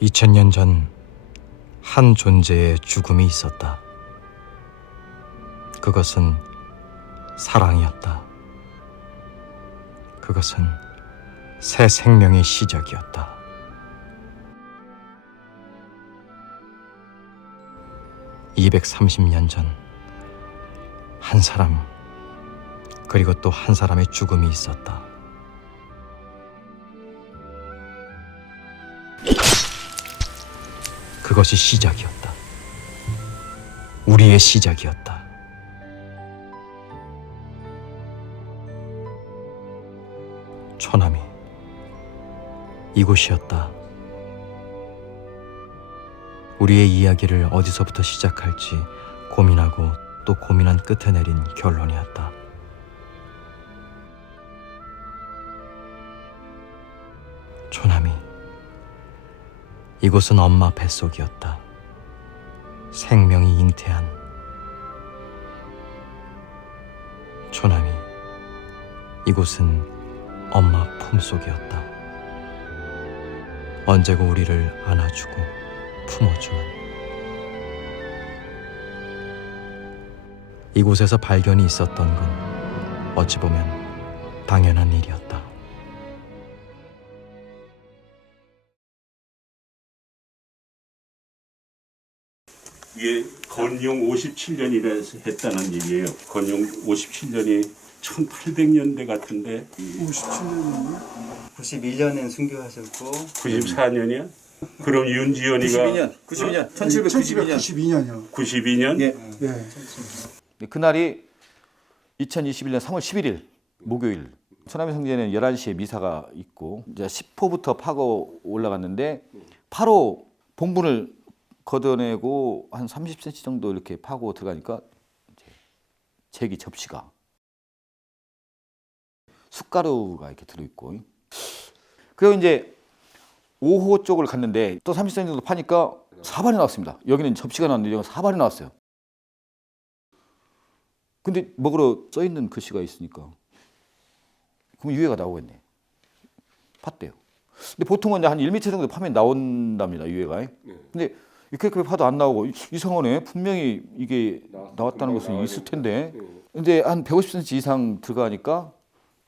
2000년 전 한 존재의 죽음이 있었다. 그것은 사랑이었다. 그것은 새 생명의 시작이었다. (230년) 전 한 사람, 그리고 또 한 사람의 죽음이 있었다. 그것이 시작이었다. 우리의 시작이었다. 초남이 이곳이었다. 우리의 이야기를 어디서부터 시작할지 고민하고 또 고민한 끝에 내린 결론이었다. 초남이 이곳은 엄마 뱃속이었다. 생명이 잉태한 초남이 이곳은 엄마 품속이었다. 언제고 우리를 안아주고 품어주는 이곳에서 발견이 있었던 건 어찌 보면 당연한 일이었다. 이게 건용 57년이라 했다는 얘기예요. 건용 57년이 1800년대 같은데 57년이요? 91년엔 순교하셨고 94년이야? 그럼 윤지연이가 92년 1792년 1792년이요. 92년? 예. 예. 그날이 2021년 3월 11일 목요일 천남의 성전에는 11시에 미사가 있고 이제 10호부터 파고 올라갔는데 8호 봉분을 걷어내고 한 30cm 정도 이렇게 파고 들어가니까 제기 접시가 숟가루가 이렇게 들어있고 그리고 이제 5호 쪽을 갔는데 또 30cm 정도 파니까 사발이 나왔습니다. 여기는 접시가 나왔는데 여기는 사발이 나왔어요. 근데 먹으러 써있는 글씨가 있으니까 그럼 유해가 나오겠네. 팠대요. 근데 보통은 한 1m 정도 파면 나온답니다. 유해가. 근데 이렇게 파도 안 나오고 이상하네. 분명히 이게 나왔다는 것은 있을 텐데. 근데 한 150cm 이상 들어가니까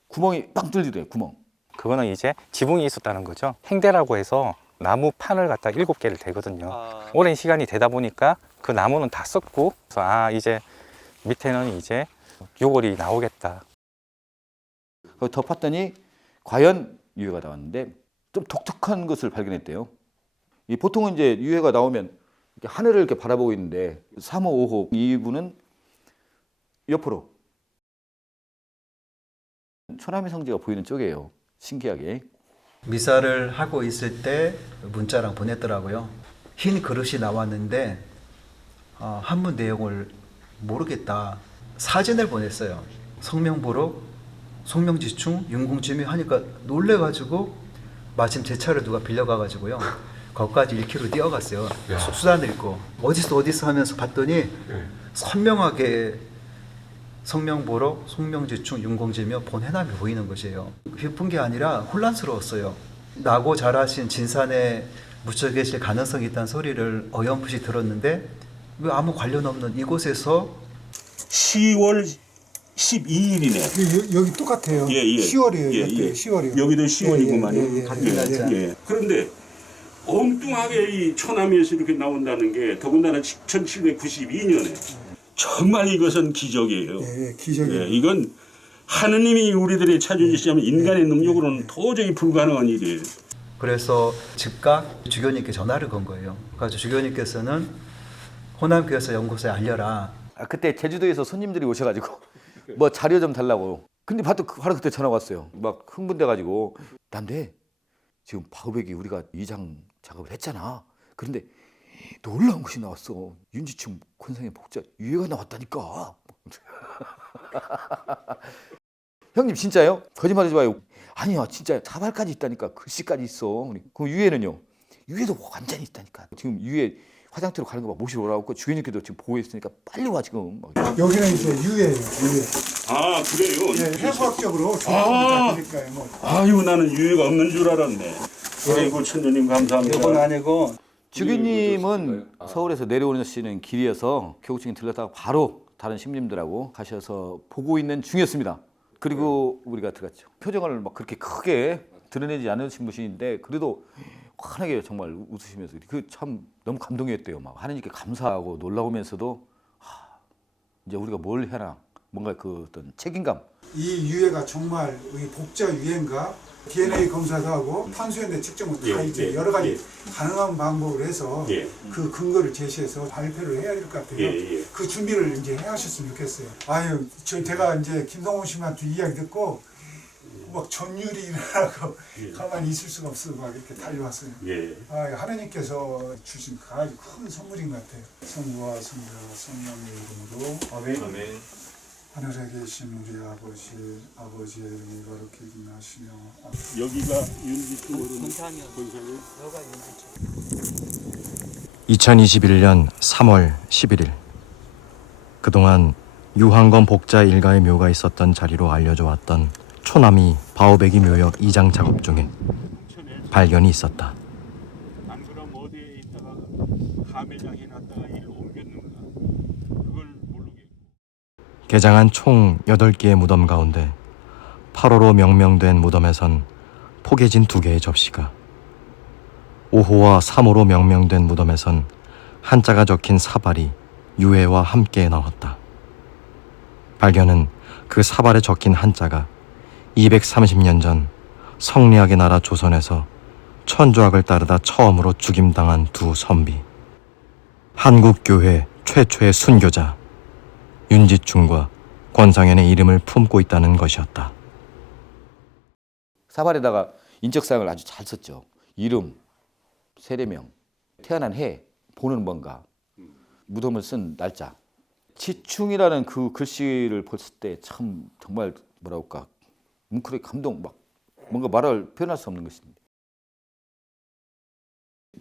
구멍이 빵 뚫리더래요. 구멍. 그거는 이제 지붕이 있었다는 거죠. 행대라고 해서 나무 판을 갖다 7개를 대거든요. 오랜 시간이 되다 보니까 그 나무는 다 썩고 그래서 이제 밑에는 이제 유골이 나오겠다. 더 팠더니 과연 유해가 나왔는데 좀 독특한 것을 발견했대요. 이 보통은 이제 유해가 나오면 이렇게 하늘을 이렇게 바라보고 있는데 3호, 5호 이분은 옆으로 천남의 성지가 보이는 쪽이에요. 신기하게. 미사를 하고 있을 때 문자랑 보냈더라고요. 흰 그릇이 나왔는데 한문 내용을 모르겠다. 사진을 보냈어요. 성명보록, 송명지충, 윤공지미 하니까 놀래가지고 마침 제 차를 누가 빌려가가지고요. 거기까지 1km 뛰어갔어요. 수단을 입고 어디서 하면서 봤더니 선명하게 성명보록, 송명지충, 윤공지며 본해남이 보이는 것이에요. 예쁜 게 아니라 혼란스러웠어요. 나고 자라신 진산에 묻혀 계실 가능성이 있다는 소리를 어렴풋이 들었는데 왜 아무 관련 없는 이곳에서 10월 12일이네. 여기 똑같아요. 예. 10월이에요. 10월이요. 여기도 10월이구만요. 같은 날짜. 그런데 엉뚱하게 이 초남에서 이렇게 나온다는 게 더군다나 1792년에 정말 이것은 기적이에요. 예, 기적이에요. 이건 하느님이 우리들의 찾아주시자면 인간의 능력으로는 도저히 불가능한 일이에요. 그래서 즉각 주교님께 전화를 건 거예요. 그래서 주교님께서는 호남교회에서 연구소에 알려라. 그때 제주도에서 손님들이 오셔가지고 뭐 자료 좀 달라고. 근데 바로 그때 전화 왔어요. 막 흥분돼가지고 난데 지금 바우백이 우리가 이장 작업을 했잖아. 그런데 놀라운 것이 나왔어. 윤지충 권상의 복자 유해가 나왔다니까. 형님 진짜요? 거짓말하지 마요. 아니요 진짜 사발까지 있다니까. 글씨까지 있어. 그럼 유해는요? 유해도 완전히 있다니까. 지금 유해 화장터로 가는 거 막 모시러 오라고 주교님께도 지금 보호했으니까 빨리 와 지금. 여기는 이제 유해예요. 유해. 아 그래요? 예, 해수학적으로 좋습니다. 그러니까요. 뭐. 아유 나는 유해가 없는 줄 알았네. 아이고 천주님 감사합니다. 이건 아니고 주기님은 서울에서 내려오시는 길이어서 교육청에 들렀다가 바로 다른 신부님들하고 가셔서 보고 있는 중이었습니다. 그리고 우리가 들어갔죠. 표정을 막 그렇게 크게 드러내지 않으신 분인데 그래도 환하게 정말 웃으시면서 그 참 너무 감동이었대요. 막 하나님께 감사하고 놀라우면서도 이제 우리가 뭘 해라 뭔가 그 어떤 책임감. 이 유해가 정말 이 복자 유해인가 DNA 검사도 하고 탄수연대 측정은 다 이제 여러 가지 가능한 방법을 해서 그 근거를 제시해서 발표를 해야 될 것 같아요. 그 준비를 이제 해 하셨으면 좋겠어요. 아유, 제가 이제 김성호 씨한테 이야기 듣고 막 전율이 일어나고 가만히 있을 수가 없어 막 이렇게 달려왔어요. 아, 하나님께서 주신 아주 큰 선물인 것 같아요. 성부와 성자와 성령의 이름으로 아멘. 하늘에 계신 우리 아버지의 이름이 거룩히 빛나시며 여기가 윤지충 권상이요. 2021년 3월 11일 그동안 유한검 복자 일가의 묘가 있었던 자리로 알려져 왔던 초남이 바오베기 묘역 이장 작업 중에 발견이 있었다. 안 그럼 어디에 있다가 가매장 해놨다가 일로 옮겼는가 그걸 모르겠고. 개장한 총 8개의 무덤 가운데 8호로 명명된 무덤에선 포개진 2개의 접시가, 5호와 3호로 명명된 무덤에선 한자가 적힌 사발이 유해와 함께 나왔다. 발견은 그 사발에 적힌 한자가 230년 전 성리학의 나라 조선에서 천주학을 따르다 처음으로 죽임당한 2 선비, 한국교회 최초의 순교자 윤지충과 권상현의 이름을 품고 있다는 것이었다. 사발에다가 인적사항을 아주 잘 썼죠. 이름, 세례명, 태어난 해, 보는 뭔가, 무덤을 쓴 날짜. 지충이라는 그 글씨를 봤을 때 참 정말 뭐라 할까 뭉클하게 감동, 막 뭔가 말을 표현할 수 없는 것입니다.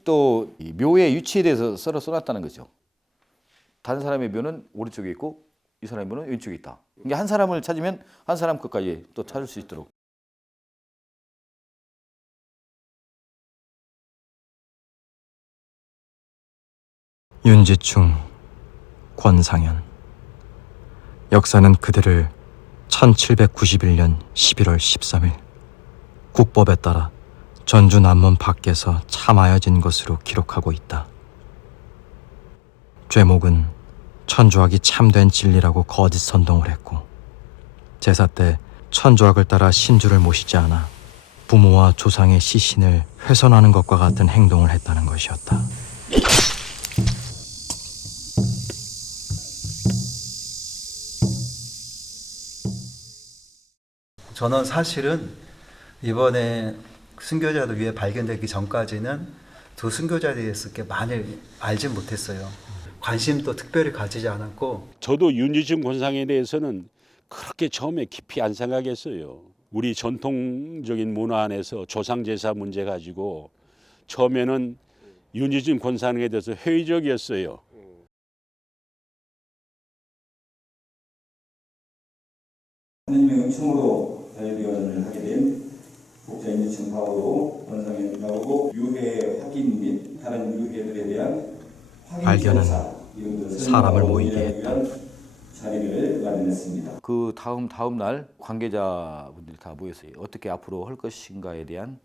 또 이 묘의 위치에 대해서 써놨다는 거죠. 다른 사람의 묘는 오른쪽에 있고 이 사람의 묘는 왼쪽에 있다. 그러니까 한 사람을 찾으면 한 사람 것까지 또 찾을 수 있도록. 윤지충, 권상현. 역사는 그들을 1791년 11월 13일 국법에 따라 전주 남문 밖에서 참하여진 것으로 기록하고 있다. 죄목은 천주학이 참된 진리라고 거짓 선동을 했고, 제사 때 천주학을 따라 신주를 모시지 않아 부모와 조상의 시신을 훼손하는 것과 같은 행동을 했다는 것이었다. 저는 사실은 이번에 순교자들 위에 발견되기 전까지는 2 순교자에 대해서 이렇게 많이 알지 못했어요. 관심도 특별히 가지지 않았고. 저도 윤지충 권상에 대해서는 그렇게 처음에 깊이 안 생각했어요. 우리 전통적인 문화 안에서 조상제사 문제 가지고 처음에는 윤지충 권상에 대해서 회의적이었어요. 하나님의 은총으로 자유비원을 하게 된 복자 윤지충 바오로 권상에 나오고 유해 확인 및 다른 유해들에 대한 발견은 사람을 모이게 했다. 자리를 마련했습니다. 그 다음 날 관계자분들이 다 모였어요. 어떻게 앞으로 할 것인가에 대한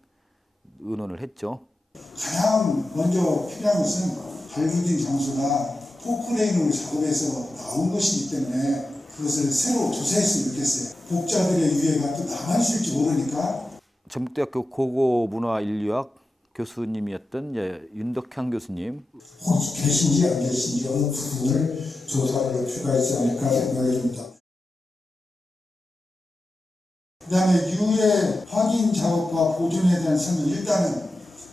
의논을 했죠. 가장 먼저 필요한 것은 발굴된 장소가 포크레인으로 작업해서 나온 것이기 때문에 그것을 새로 조사했으면 좋겠어요. 복자들의 유해가 또 남아있을지 모르니까. 전북대학교 고고문화인류학 교수님이었던 윤덕향 교수님. 혹시 계신지 안 계신지 어느 부분을 조사할 필요가 있지 않을까 생각이 듭니다. 그 다음에 유해 확인 작업과 보존에 대한 설명, 일단은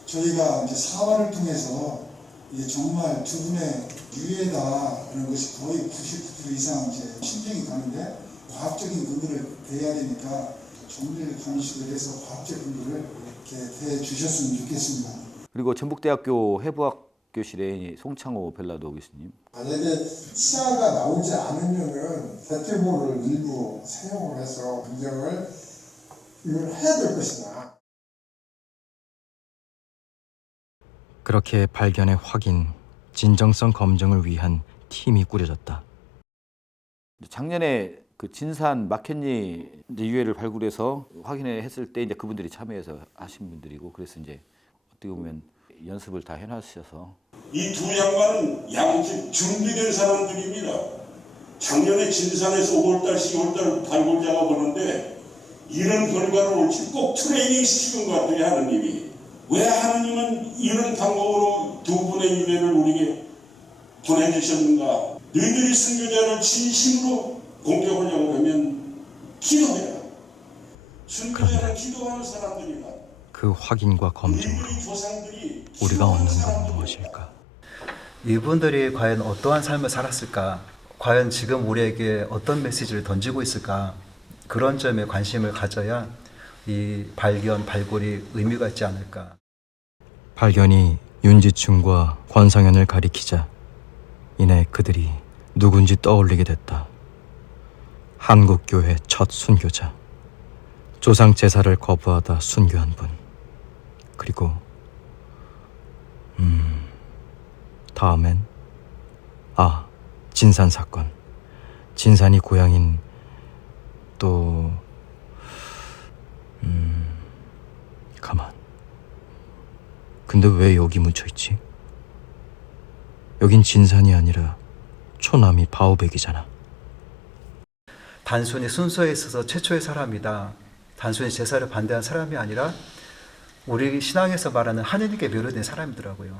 저희가 이제 사활을 통해서 이게 정말 2분의 유해다라는 것이 거의 90% 이상 이제 신경이 가는데 과학적인 근거를 대야 되니까 정밀 감식을 해서 과학적 근거를 이렇게 대주셨으면 좋겠습니다. 그리고 전북대학교 해부학교실의 송창호 벨라도 교수님. 만약에 치아가 나오지 않으면은 대퇴보를 일부 사용을 해서 검정을 이걸 해야 될 것이다. 그렇게 발견의 확인, 진정성 검증을 위한 팀이 꾸려졌다. 작년에 그 진산 마켓니 이제 유해를 발굴해서 확인했을 때 이제 그분들이 참여해서 하신 분들이고, 그래서 이제 어떻게 보면 연습을 다 해놨으셔서. 이 두 양반은 양집 준비된 사람들입니다. 작년에 진산에서 5월달, 10월달 발굴 작업하는데 이런 결과를 올지 꼭 트레이닝 시키는 것 같아요, 하느님이. 왜 하느님은 이런 방법으로 두 분의 유해를 우리에게 보내주셨는가? 너희들이 순교자를 진심으로 공격하려고 하면 기도해라. 순교자는 기도하는 사람들이다. 그 확인과 검증으로 우리 조상들이 우리가 얻는 건 무엇일까? 이분들이 과연 어떠한 삶을 살았을까? 과연 지금 우리에게 어떤 메시지를 던지고 있을까? 그런 점에 관심을 가져야 이 발견, 발굴이 의미가 있지 않을까? 발견이 윤지충과 권상현을 가리키자 이내 그들이 누군지 떠올리게 됐다. 한국교회 첫 순교자, 조상 제사를 거부하다 순교한 분, 그리고 다음엔 진산 사건. 진산이 고향인 또 가만. 근데 왜 여기 묻혀있지? 여긴 진산이 아니라 초남이 바오백이잖아. 단순히 순서에 있어서 최초의 사람이다. 단순히 제사를 반대한 사람이 아니라 우리 신앙에서 말하는 하느님께 묘려된 사람이더라고요.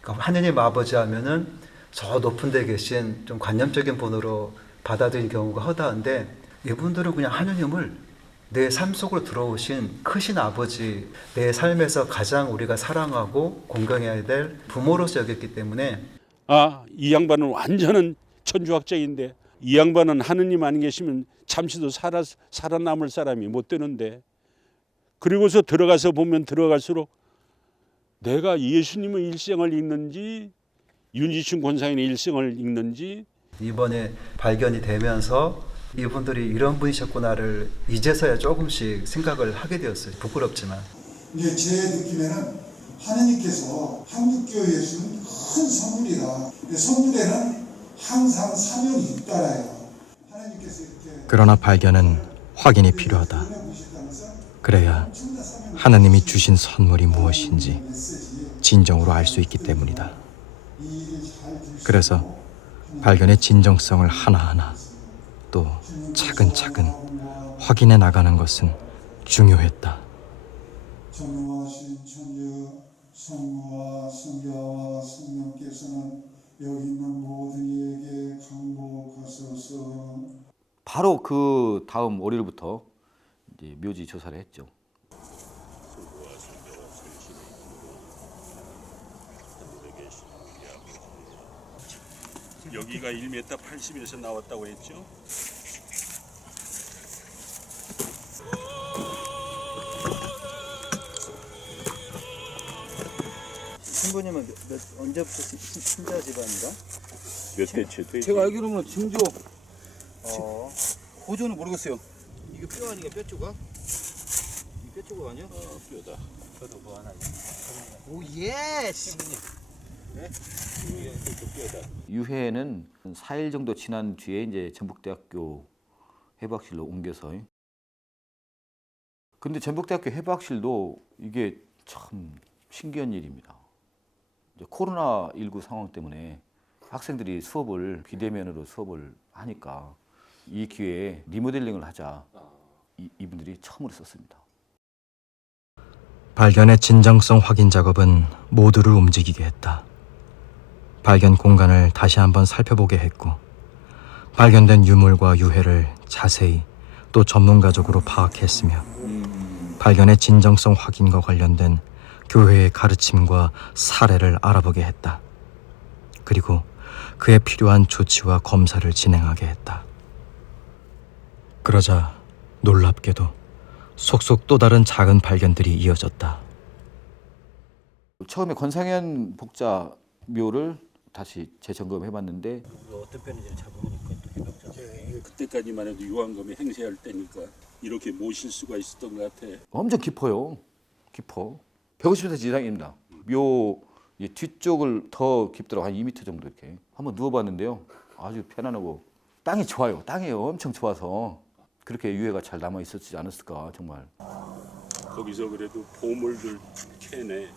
그러니까 하느님 아버지 하면은 저 높은 데 계신 좀 관념적인 분으로 받아들인 경우가 허다한데, 이분들은 그냥 하느님을 내 삶 속으로 들어오신 크신 아버지, 내 삶에서 가장 우리가 사랑하고 공경해야 될 부모로서 여겼기 때문에, 이 양반은 완전한 천주학자인데, 이 양반은 하느님 안 계시면 잠시도 살아남을 사람이 못 되는데, 그리고서 들어가서 보면 들어갈수록 내가 예수님의 일생을 읽는지 윤지충 권상인의 일생을 읽는지. 이번에 발견이 되면서 이분들이 이런 분이셨구나를 이제서야 조금씩 생각을 하게 되었어요. 부끄럽지만. 이제 제 느낌에는 하느님께서 한국교회에 주는 큰 선물이다. 선물에는 항상 사명이 있다라요. 하느님께서 이렇게. 그러나 발견은 확인이 필요하다. 그래야 하나님이 주신 선물이 무엇인지 진정으로 알 수 있기 때문이다. 그래서 발견의 진정성을 하나하나 또 차근차근 확인해 나가는 것은 중요했다. 전능하신 천주 성부와 성자와 성령께서는 여기 있는 모든 이에게 강복하소서. 바로 그 다음 월요일부터 이제 묘지 조사를 했죠. 여기가 1m 80에서 나왔다고 했죠. 신부님은 언제부터 신자 집안인가? 몇 대째 되지? 제가 알기로는 증조 고조는 모르겠어요. 이게 뼈 아니야, 뼈 조각? 이 뼈 조각 아니야? 뼈다. 저도 뭐 하나. 오 예스. 유해는 4일 정도 지난 뒤에 이제 전북대학교 해부학실로 옮겨서. 근데 전북대학교 해부학실도 이게 참 신기한 일입니다. 이제 코로나19 상황 때문에 학생들이 수업을 비대면으로 수업을 하니까 이 기회에 리모델링을 하자 이분들이 처음으로 썼습니다. 발견의 진정성 확인 작업은 모두를 움직이게 했다. 발견 공간을 다시 한번 살펴보게 했고, 발견된 유물과 유해를 자세히 또 전문가적으로 파악했으며, 발견의 진정성 확인과 관련된 교회의 가르침과 사례를 알아보게 했다. 그리고 그에 필요한 조치와 검사를 진행하게 했다. 그러자 놀랍게도 속속 또 다른 작은 발견들이 이어졌다. 처음에 권상현 복자 묘를 다시 재점검해봤는데 어떤 편인지 잘 모르니까. 그때까지만 해도 유한검이 행세할 때니까 이렇게 모실 수가 있었던 것 같아. 엄청 깊어요. 깊어. 150cm 이상입니다. 묘 이 뒤쪽을 더 깊더라고. 한 2m 정도 이렇게. 한번 누워봤는데요. 아주 편안하고 땅이 좋아요. 땅이 엄청 좋아서 그렇게 유해가 잘 남아 있었지 않았을까 정말. 거기서 그래도 보물들 캐네.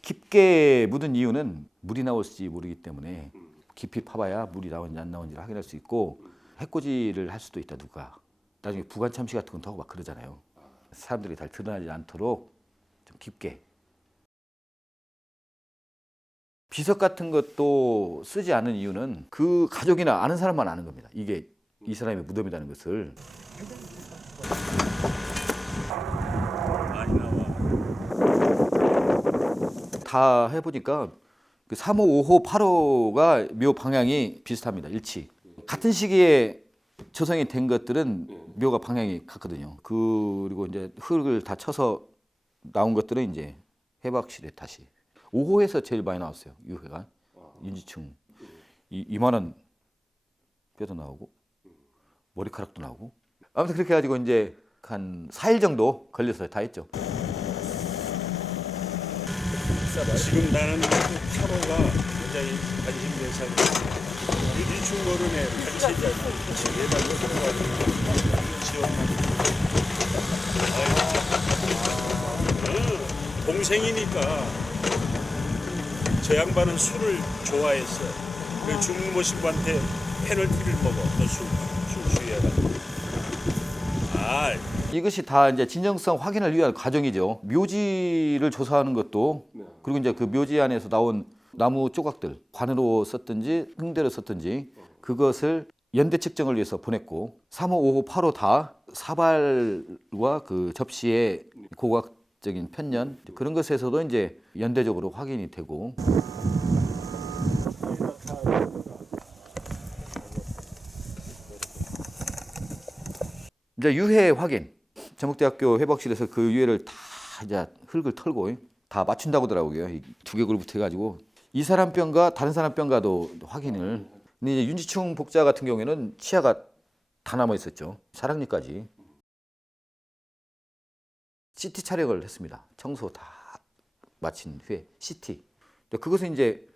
깊게 묻은 이유는 물이 나올지 모르기 때문에 깊이 파봐야 물이 나오는지 안 나오는지를 확인할 수 있고 해코지를 할 수도 있다 누가. 나중에 부관 참시 같은 건 더 하고 막 그러잖아요. 사람들이 잘 드러나지 않도록 좀 깊게. 비석 같은 것도 쓰지 않은 이유는 그 가족이나 아는 사람만 아는 겁니다. 이게 이 사람의 무덤이라는 것을. 많이 나와. 다 해보니까 그 3호, 5호, 8호가 묘 방향이 비슷합니다. 일치. 같은 시기에 조성이 된 것들은 묘가 방향이 같거든요. 그리고 이제 흙을 다 쳐서 나온 것들은 이제 해박실에 다시. 5호에서 제일 많이 나왔어요. 유해가. 윤지충. 이만한 뼈도 나오고 머리카락도 나오고. 아무튼 그렇게 해가지고 이제 한 4일 정도 걸려서 다 했죠. 지금 나는 타로가 굉장히 관심 대상이야. 유지충 모르네. 단체자. 예방도 들어가지고 지원. 동생이니까 저 양반은 술을 좋아했어. 그 중모 신부한테 페널티를 먹어. 너 술 주의해라. 이것이 다 이제 진정성 확인을 위한 과정이죠. 묘지를 조사하는 것도 그리고 이제 그 묘지 안에서 나온 나무 조각들 관으로 썼든지 흉대로 썼든지 그것을 연대 측정을 위해서 보냈고 3호, 5호, 8호 다 사발과 그 접시의 고고학적인 편년 그런 것에서도 이제 연대적으로 확인이 되고. 이제 유해 확인. 전북대학교 회복실에서 그 유해를 다 이제 흙을 털고 다 맞춘다고 하더라고요. 두개골부터 해가지고 이 사람 뼈가 다른 사람 뼈가도 확인을. 근데 이제 윤지충 복자 같은 경우에는 치아가 다 남아 있었죠. 사랑니까지. CT 촬영을 했습니다. 청소 다 마친 후에 CT. 그것은 이제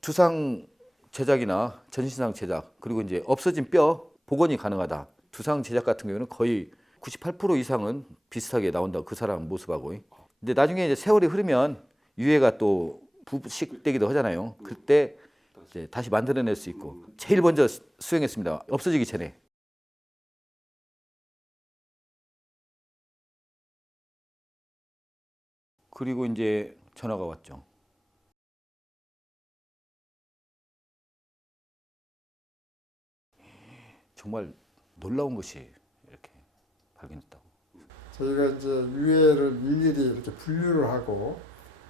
두상 제작이나 전신상 제작 그리고 이제 없어진 뼈 복원이 가능하다. 두상 제작 같은 경우는 거의 98% 이상은 비슷하게 나온다고 그 사람 모습하고. 근데 나중에 이제 세월이 흐르면 유해가 또 부식되기도 하잖아요. 그때 이제 다시 만들어낼 수 있고 제일 먼저 수행했습니다. 없어지기 전에. 그리고 이제 전화가 왔죠. 정말 놀라운 것이 이렇게 발견했다고. 저희가 이제 유해를 일일이 이렇게 분류를 하고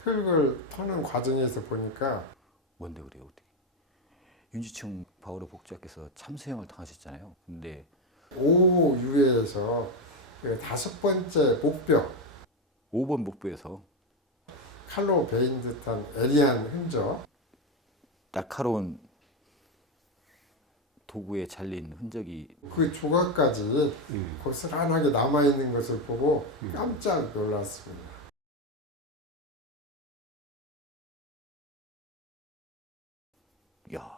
흙을 터는 과정에서 보니까 뭔데 그래요? 어떻게? 윤지충 바오로 복자께서 참수형을 당하셨잖아요. 근데 5호 유해에서 5번째 목뼈 5번 목부에서 칼로 베인 듯한 애리한 흔적 날카로운 도구에 잘린 흔적이 그 조각까지 고스란하게 남아있는 것을 보고 깜짝 놀랐습니다. 야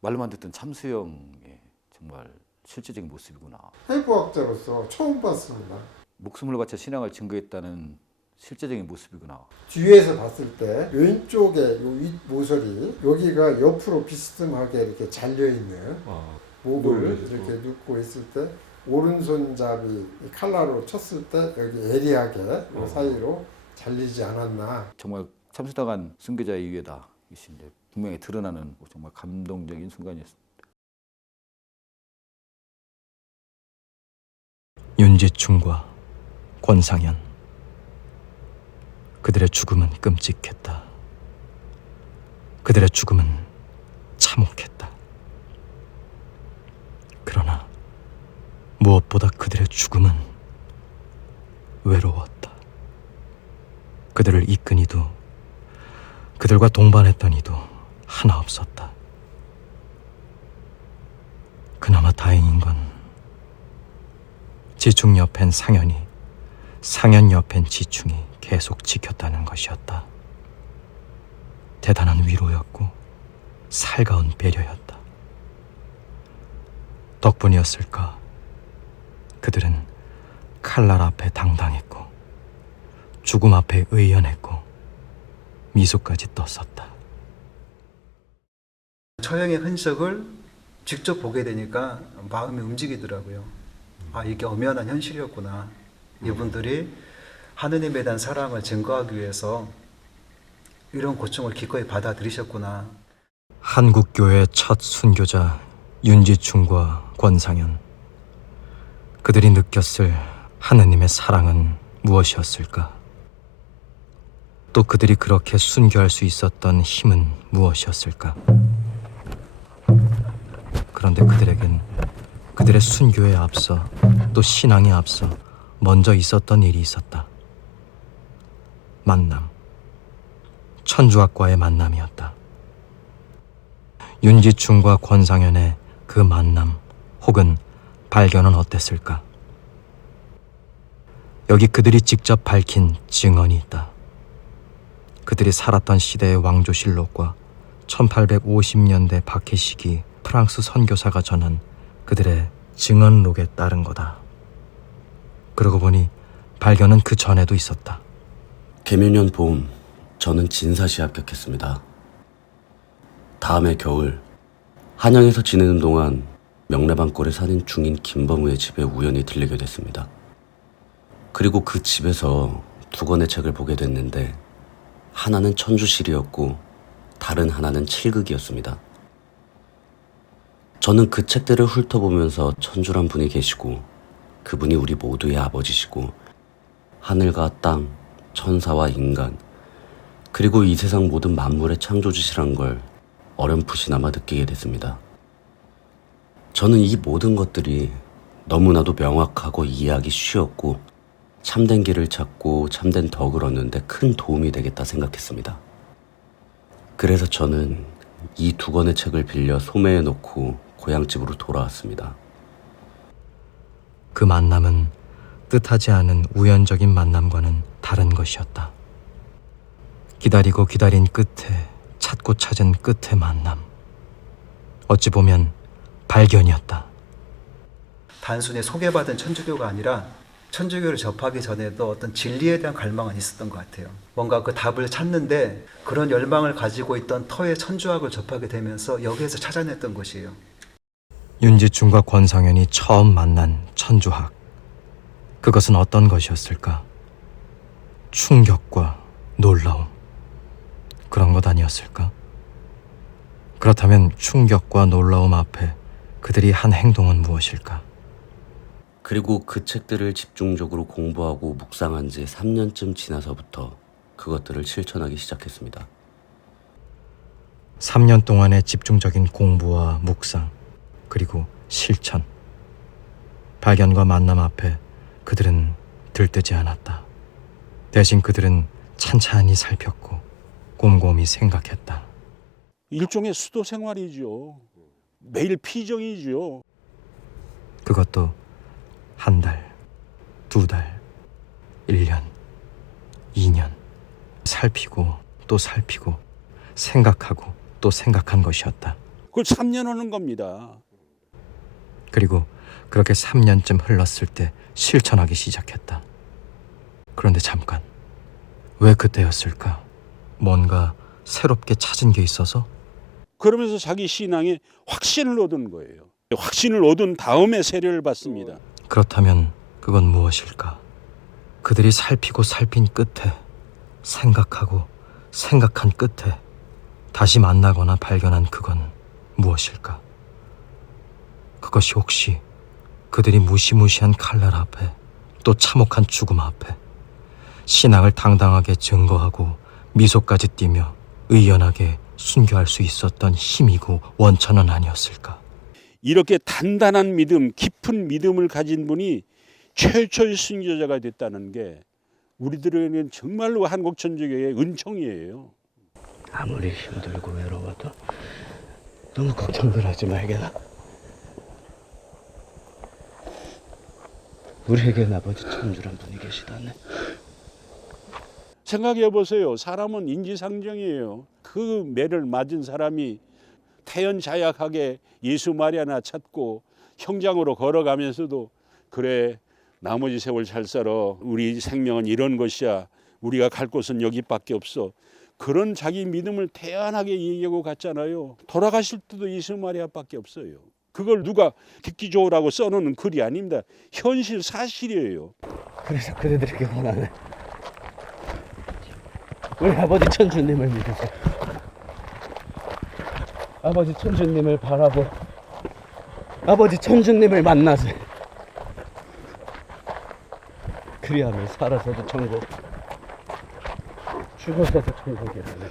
말로만 듣던 참수형의 정말 실제적인 모습이구나. 해부학자로서 처음 봤습니다. 목숨을 바쳐 신앙을 증거했다는 실제적인 모습이구나. 뒤에서 봤을 때 왼쪽에 요 윗모서리 여기가 옆으로 비스듬하게 이렇게 잘려있는 목을 이렇게 눕고 있을 때 오른손잡이 칼라로 쳤을 때 여기 애리하게 그 사이로 잘리지 않았나. 정말 참수당한 순교자의 유해다. 이것이 이제 분명히 드러나는 정말 감동적인 순간이었습니다. 윤지충과 권상현. 그들의 죽음은 끔찍했다. 그들의 죽음은 참혹했다. 그러나 무엇보다 그들의 죽음은 외로웠다. 그들을 이끈 이도 그들과 동반했던 이도 하나 없었다. 그나마 다행인 건 지충 옆엔 상현이, 상현 옆엔 지충이 계속 지켰다는 것이었다. 대단한 위로였고 살가운 배려였다. 덕분이었을까? 그들은 칼날 앞에 당당했고 죽음 앞에 의연했고 미소까지 떴었다. 처형의 흔적을 직접 보게 되니까 마음이 움직이더라고요. 아, 이게 엄연한 현실이었구나. 이분들이 하느님에 대한 사랑을 증거하기 위해서 이런 고충을 기꺼이 받아들이셨구나. 한국교회의 첫 순교자 윤지충과 권상현. 그들이 느꼈을 하느님의 사랑은 무엇이었을까? 또 그들이 그렇게 순교할 수 있었던 힘은 무엇이었을까? 그런데 그들에겐 그들의 순교에 앞서 또 신앙에 앞서 먼저 있었던 일이 있었다. 만남. 천주학과의 만남이었다. 윤지충과 권상현의 그 만남 혹은 발견은 어땠을까? 여기 그들이 직접 밝힌 증언이 있다. 그들이 살았던 시대의 왕조실록과 1850년대 박해 시기 프랑스 선교사가 전한 그들의 증언록에 따른 거다. 그러고 보니 발견은 그 전에도 있었다. 개묘년 봄, 저는 진사시에 합격했습니다. 다음해 겨울, 한양에서 지내는 동안 명례방골에 사는 중인 김범우의 집에 우연히 들리게 됐습니다. 그리고 그 집에서 두 권의 책을 보게 됐는데 하나는 천주실이었고 다른 하나는 칠극이었습니다. 저는 그 책들을 훑어보면서 천주란 분이 계시고 그분이 우리 모두의 아버지시고 하늘과 땅, 천사와 인간, 그리고 이 세상 모든 만물의 창조주시란 걸 어렴풋이나마 느끼게 됐습니다. 저는 이 모든 것들이 너무나도 명확하고 이해하기 쉬웠고 참된 길을 찾고 참된 덕을 얻는데 큰 도움이 되겠다 생각했습니다. 그래서 저는 이 두 권의 책을 빌려 소매에 놓고 고향집으로 돌아왔습니다. 그 만남은 뜻하지 않은 우연적인 만남과는 다른 것이었다. 기다리고 기다린 끝에 찾고 찾은 끝의 만남. 어찌 보면 발견이었다. 단순히 소개받은 천주교가 아니라 천주교를 접하기 전에도 어떤 진리에 대한 갈망은 있었던 것 같아요. 뭔가 그 답을 찾는데 그런 열망을 가지고 있던 터의 천주학을 접하게 되면서 여기에서 찾아냈던 것이에요. 윤지충과 권상현이 처음 만난 천주학. 그것은 어떤 것이었을까? 충격과 놀라움. 그런 것 아니었을까? 그렇다면 충격과 놀라움 앞에 그들이 한 행동은 무엇일까? 그리고 그 책들을 집중적으로 공부하고 묵상한 지 3년쯤 지나서부터 그것들을 실천하기 시작했습니다. 3년 동안의 집중적인 공부와 묵상, 그리고 실천. 발견과 만남 앞에 그들은 들뜨지 않았다. 대신 그들은 찬찬히 살폈고 곰곰이 생각했다. 일종의 수도 생활이죠. 매일 피정이죠. 그것도 한 달, 두 달, 1년, 2년 살피고 또 살피고 생각하고 또 생각한 것이었다. 그걸 3년 하는 겁니다. 그리고 그렇게 3년쯤 흘렀을 때 실천하기 시작했다. 그런데 잠깐, 왜 그때였을까? 뭔가 새롭게 찾은 게 있어서? 그러면서 자기 신앙에 확신을 얻은 거예요. 확신을 얻은 다음에 세례를 받습니다. 그렇다면 그건 무엇일까? 그들이 살피고 살핀 끝에, 생각하고 생각한 끝에 다시 만나거나 발견한 그건 무엇일까? 그것이 혹시 그들이 무시무시한 칼날 앞에, 또 참혹한 죽음 앞에 신앙을 당당하게 증거하고 미소까지 띠며 의연하게 순교할 수 있었던 힘이고 원천은 아니었을까? 이렇게 단단한 믿음, 깊은 믿음을 가진 분이 최초의 순교자가 됐다는 게 우리들에게는 정말로 한국 천주교의 은총이에요. 아무리 힘들고 외로워도 너무 걱정들 하지 말게나. 우리에겐 아버지 천주란 분이 계시다네. 생각해 보세요. 사람은 인지상정이에요. 그 매를 맞은 사람이 태연자약하게 예수 마리아나 찾고 형장으로 걸어가면서도 그래 나머지 세월 잘 살아. 우리 생명은 이런 것이야. 우리가 갈 곳은 여기밖에 없어. 그런 자기 믿음을 태연하게 얘기하고 갔잖아요. 돌아가실 때도 예수 마리아밖에 없어요. 그걸 누가 듣기 좋으라고 써놓은 글이 아닙니다. 현실 사실이에요. 그래서 그대들에게 원하네. 우리 아버지 천주님을 믿으세요. 아버지 천주님을 바라보. 아버지 천주님을 만나세요. 그리하면 살아서도 천국, 죽어서도 천국이라네.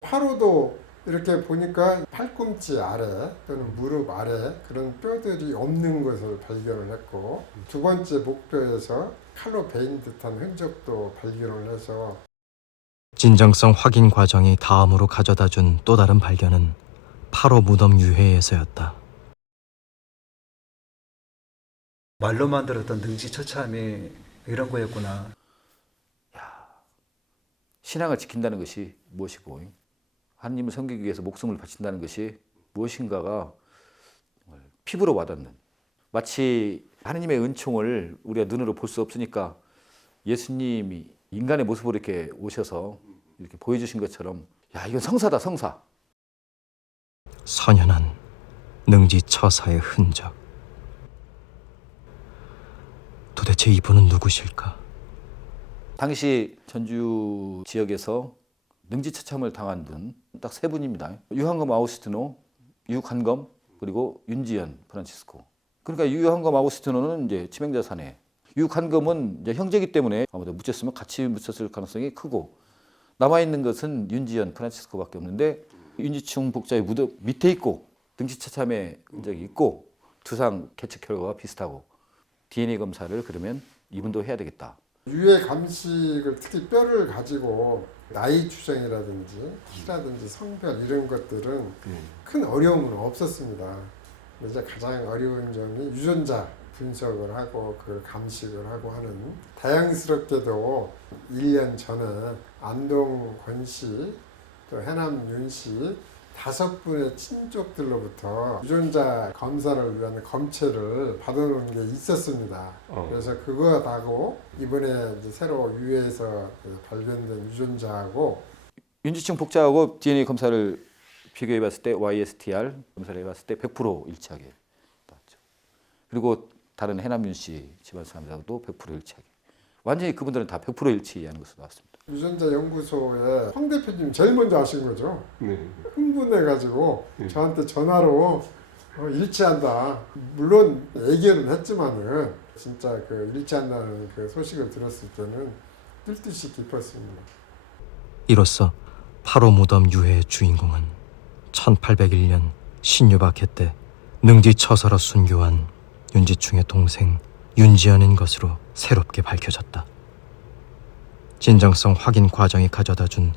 파로도 이렇게 보니까 팔꿈치 아래 또는 무릎 아래 그런 뼈들이 없는 것을 발견을 했고, 두 번째 목뼈에서 칼로 베인 듯한 흔적도 발견을 해서 진정성 확인 과정이 다음으로 가져다 준 또 다른 발견은 파로 무덤 유해에서였다. 말로만 들었던 능지처참이 이런 거였구나. 신앙을 지킨다는 것이 무엇이고 하나님을 섬기기 위해서 목숨을 바친다는 것이 무엇인가가 피부로 와닿는, 마치 하나님의 은총을 우리가 눈으로 볼 수 없으니까 예수님이 인간의 모습으로 이렇게 오셔서 이렇게 보여주신 것처럼, 야, 이건 성사다, 성사. 선연한 능지처사의 흔적. 도대체 이분은 누구실까? 당시 전주 지역에서 능지처참을 당한 분 딱 세 분입니다. 유한검 아우구스티노, 유관검, 그리고 윤지연 프란치스코. 그러니까 유한검 아우구스티노는 이제 치명자 사내, 유관검은 이제 형제이기 때문에 아무래도 묻혔으면 같이 묻혔을 가능성이 크고, 남아 있는 것은 윤지연 프란치스코밖에 없는데, 윤지충 복자의 무덤 밑에 있고 능지처참의 흔적이 있고 두상 개체 결과가 비슷하고, DNA 검사를 그러면 이분도 해야 되겠다. 유해 감식을 특히 뼈를 가지고 나이 추정이라든지 키라든지 성별 이런 것들은 큰 어려움은 없었습니다. 이제 가장 어려운 점이 유전자 분석을 하고 그걸 감식을 하고 하는, 다행스럽게도 1년 전에 안동 권 씨, 또 해남 윤 씨 5분의 친족들로부터 유전자 검사를 위한 검체를 받아놓은 게 있었습니다. 그래서 그거하고 이번에 이제 새로 유해에서 발견된 유전자하고 윤지충 복자하고 DNA 검사를 비교해봤을 때 YSTR 검사를 해봤을 때 100% 일치하게 나왔죠. 그리고 다른 해남윤 씨 집안 사람들하고도 100% 일치하게. 완전히 그분들은 다 100% 일치하는 것으로 나왔습니다. 유전자 연구소에 황 대표님 제일 먼저 아신 거죠. 네. 흥분해가지고 저한테 전화로 일치한다. 물론 얘기는 했지만은 진짜 그 일치한다는 그 소식을 들었을 때는 뜰 듯이 기뻤습니다. 이로써 파로 무덤 유해의 주인공은 1801년 신유박해 때 능지처사로 순교한 윤지충의 동생 윤지연인 것으로 새롭게 밝혀졌다. 진정성 확인 과정이 가져다 준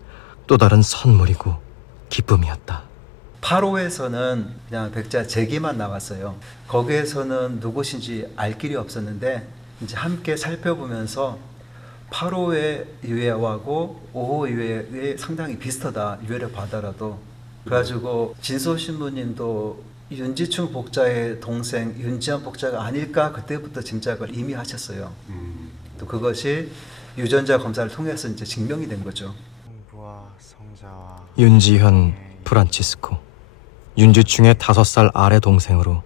또 다른 선물이고 기쁨이었다. 파로에서는 그냥 백자 제기만 나왔어요. 거기에서는 누구신지 알 길이 없었는데 이제 함께 살펴보면서 파로의 유해하고 오호 유해의 상당히 비슷하다, 유해를 봐더라도. 그래가지고 진소 신부님도 윤지충 복자의 동생 윤지연 복자가 아닐까 그때부터 짐작을 이미 하셨어요. 또 그것이 유전자 검사를 통해서 이제 증명이 된 거죠. 윤지현 프란치스코, 윤지충의 5살 아래 동생으로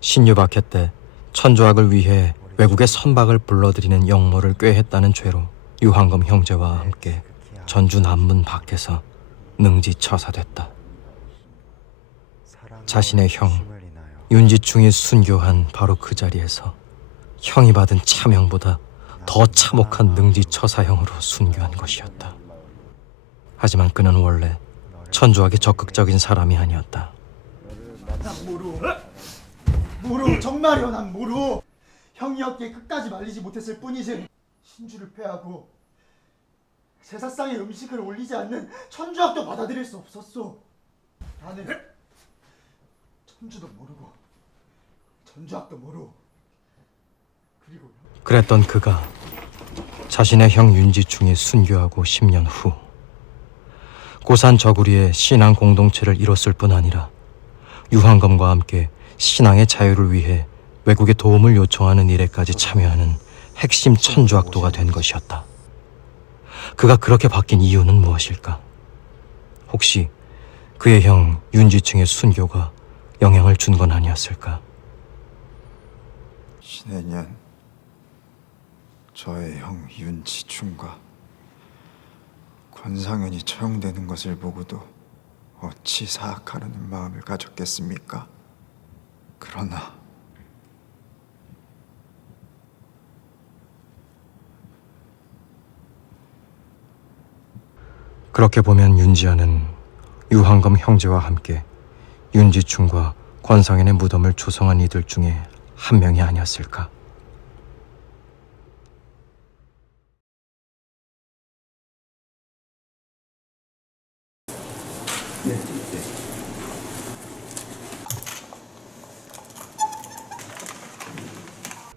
신유박해 때 천조학을 위해 외국의 선박을 불러들이는 역모를 꾀했다는 죄로 유한검 형제와 함께 전주 남문 밖에서 능지처사됐다. 자신의 형 윤지충이 순교한 바로 그 자리에서 형이 받은 차명보다 더 참혹한 능지처사형으로 순교한 것이었다. 하지만 그는 원래 천조학에 적극적인 사람이 아니었다. 난 모루 정말이요, 난 모루. 형이었기에 끝까지 말리지 못했을 뿐이지. 신주를 패하고 제사상에 음식을 올리지 않는 천주학도 받아들일 수 없었소. 나는 천주도 모르고 천주학도 모르고 그리고 그랬던 그가 자신의 형 윤지충이 순교하고 10년 후 고산 저구리의 신앙 공동체를 이뤘을 뿐 아니라 유한검과 함께 신앙의 자유를 위해 외국의 도움을 요청하는 일에까지 참여하는 핵심 천주학도가 된 것이었다. 그가 그렇게 바뀐 이유는 무엇일까? 혹시 그의 형 윤지충의 순교가 영향을 준 건 아니었을까? 신해년 저의 형 윤지충과 권상현이 처형되는 것을 보고도 어찌 사악하려는 마음을 가졌겠습니까? 그러나 그렇게 보면 윤지아는 유한검 형제와 함께 윤지충과 권상현의 무덤을 조성한 이들 중에 한 명이 아니었을까?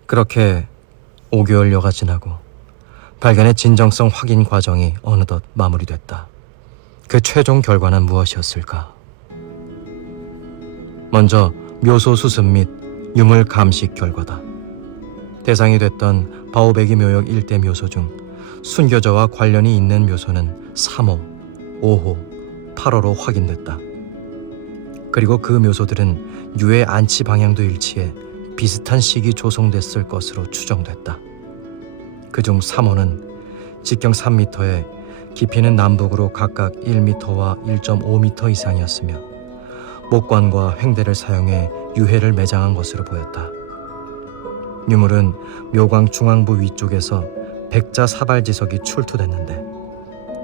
그렇게 5개월여가 지나고 발견의 진정성 확인 과정이 어느덧 마무리됐다. 그 최종 결과는 무엇이었을까? 먼저 묘소 수습 및 유물 감식 결과다. 대상이 됐던 바오베기 묘역 일대 묘소 중 순교자와 관련이 있는 묘소는 3호, 5호, 8호로 확인됐다. 그리고 그 묘소들은 유해 안치 방향도 일치해 비슷한 시기 조성됐을 것으로 추정됐다. 그중 3호는 직경 3m에 깊이는 남북으로 각각 1m와 1.5m 이상이었으며 목관과 횡대를 사용해 유해를 매장한 것으로 보였다. 유물은 묘광 중앙부 위쪽에서 백자 사발지석이 출토됐는데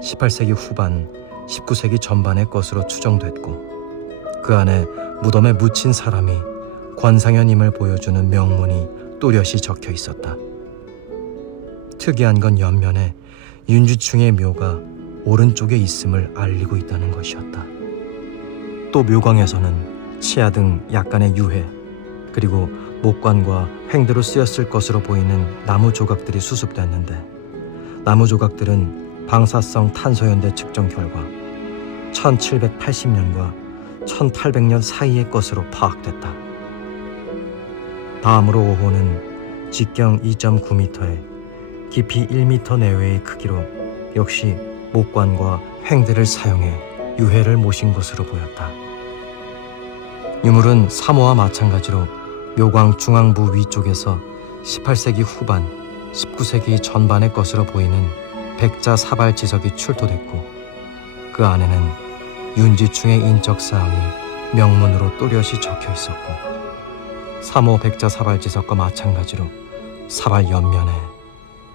18세기 후반, 19세기 전반의 것으로 추정됐고 그 안에 무덤에 묻힌 사람이 권상현임을 보여주는 명문이 또렷이 적혀 있었다. 특이한 건 옆면에 윤지충의 묘가 오른쪽에 있음을 알리고 있다는 것이었다. 또 묘광에서는 치아 등 약간의 유해 그리고 목관과 횡대로 쓰였을 것으로 보이는 나무 조각들이 수습됐는데 나무 조각들은 방사성 탄소연대 측정 결과 1780년과 1800년 사이의 것으로 파악됐다. 다음으로 5호는 직경 2.9m에 깊이 1m 내외의 크기로 역시 목관과 횡대를 사용해 유해를 모신 것으로 보였다. 유물은 3호와 마찬가지로 묘광 중앙부 위쪽에서 18세기 후반, 19세기 전반의 것으로 보이는 백자 사발 지석이 출토됐고 그 안에는 윤지충의 인적사항이 명문으로 또렷이 적혀 있었고 3호 백자 사발 지석과 마찬가지로 사발 옆면에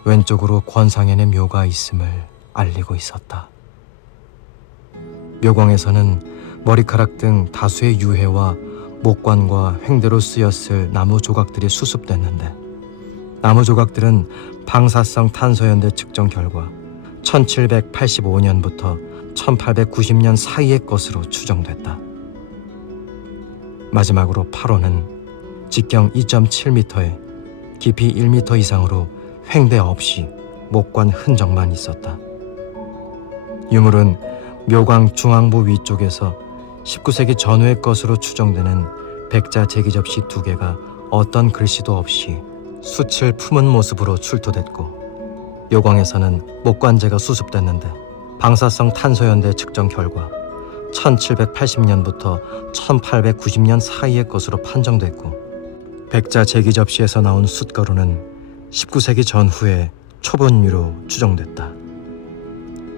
왼쪽으로 권상현의 묘가 있음을 알리고 있었다. 묘광에서는 머리카락 등 다수의 유해와 목관과 횡대로 쓰였을 나무 조각들이 수습됐는데 나무 조각들은 방사성 탄소연대 측정 결과 1785년부터 1890년 사이의 것으로 추정됐다. 마지막으로 8호는 직경 2.7m에 깊이 1m 이상으로 횡대 없이 목관 흔적만 있었다. 유물은 묘광 중앙부 위쪽에서 19세기 전후의 것으로 추정되는 백자 제기접시 2개가 어떤 글씨도 없이 숯을 품은 모습으로 출토됐고 묘광에서는 목관재가 수습됐는데 방사성 탄소연대 측정 결과 1780년부터 1890년 사이의 것으로 판정됐고 백자 제기접시에서 나온 숯가루는 19세기 전후의 초본유로 추정됐다.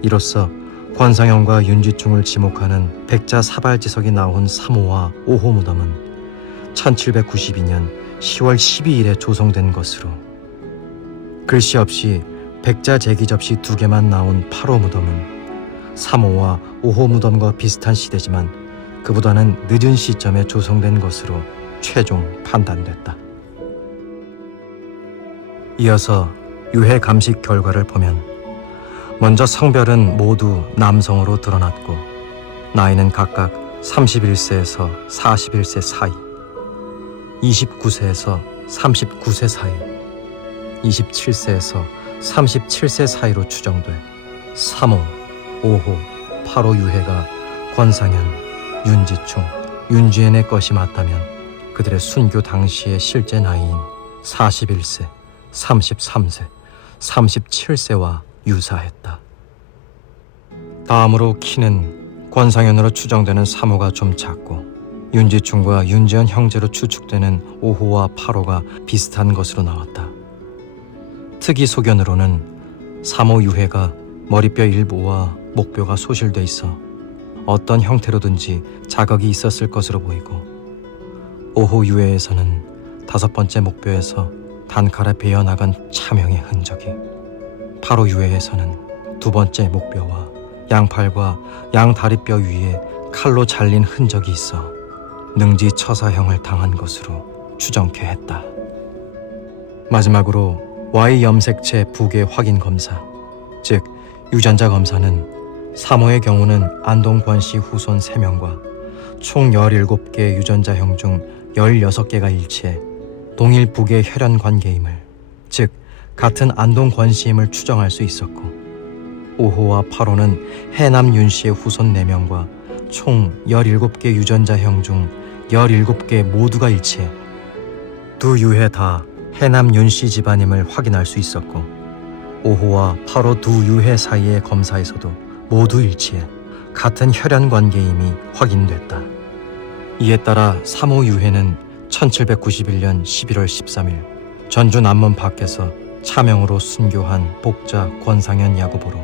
이로써 권상현과 윤지충을 지목하는 백자 사발지석이 나온 3호와 5호 무덤은 1792년 10월 12일에 조성된 것으로 글씨 없이 백자 제기접시 2개만 나온 8호 무덤은 3호와 5호 무덤과 비슷한 시대지만 그보다는 늦은 시점에 조성된 것으로 최종 판단됐다. 이어서 유해 감식 결과를 보면 먼저 성별은 모두 남성으로 드러났고 나이는 각각 31세에서 41세 사이, 29세에서 39세 사이, 27세에서 37세 사이로 추정돼 3호, 5호, 8호 유해가 권상현, 윤지충, 윤지연의 것이 맞다면 그들의 순교 당시의 실제 나이인 41세, 33세, 37세와 유사했다. 다음으로 키는 권상현으로 추정되는 3호가 좀 작고 윤지충과 윤지연 형제로 추측되는 5호와 8호가 비슷한 것으로 나왔다. 특이 소견으로는 3호 유해가 머리뼈 일부와 목뼈가 소실돼 있어 어떤 형태로든지 자극이 있었을 것으로 보이고 5호 유해에서는 5번째 목뼈에서 단칼에 베어나간 차명의 흔적이, 8호 유해에서는 2번째 목뼈와 양팔과 양다리뼈 위에 칼로 잘린 흔적이 있어 능지처사형을 당한 것으로 추정케 했다. 마지막으로 Y 염색체 부계 확인 검사, 즉 유전자 검사는 3호의 경우는 안동권 씨 후손 3명과 총 17개 유전자형 중 16개가 일치해 동일 부계 혈연 관계임을, 즉 같은 안동권 씨임을 추정할 수 있었고 5호와 8호는 해남 윤 씨의 후손 4명과 총 17개 유전자형 중 17개 모두가 일치해 두 유해 다 해남 윤 씨 집안임을 확인할 수 있었고 5호와 8호 두 유해 사이의 검사에서도 모두 일치해 같은 혈연 관계임이 확인됐다. 이에 따라 3호 유해는 1791년 11월 13일 전주 남문 밖에서 차명으로 순교한 복자 권상현 야고보로,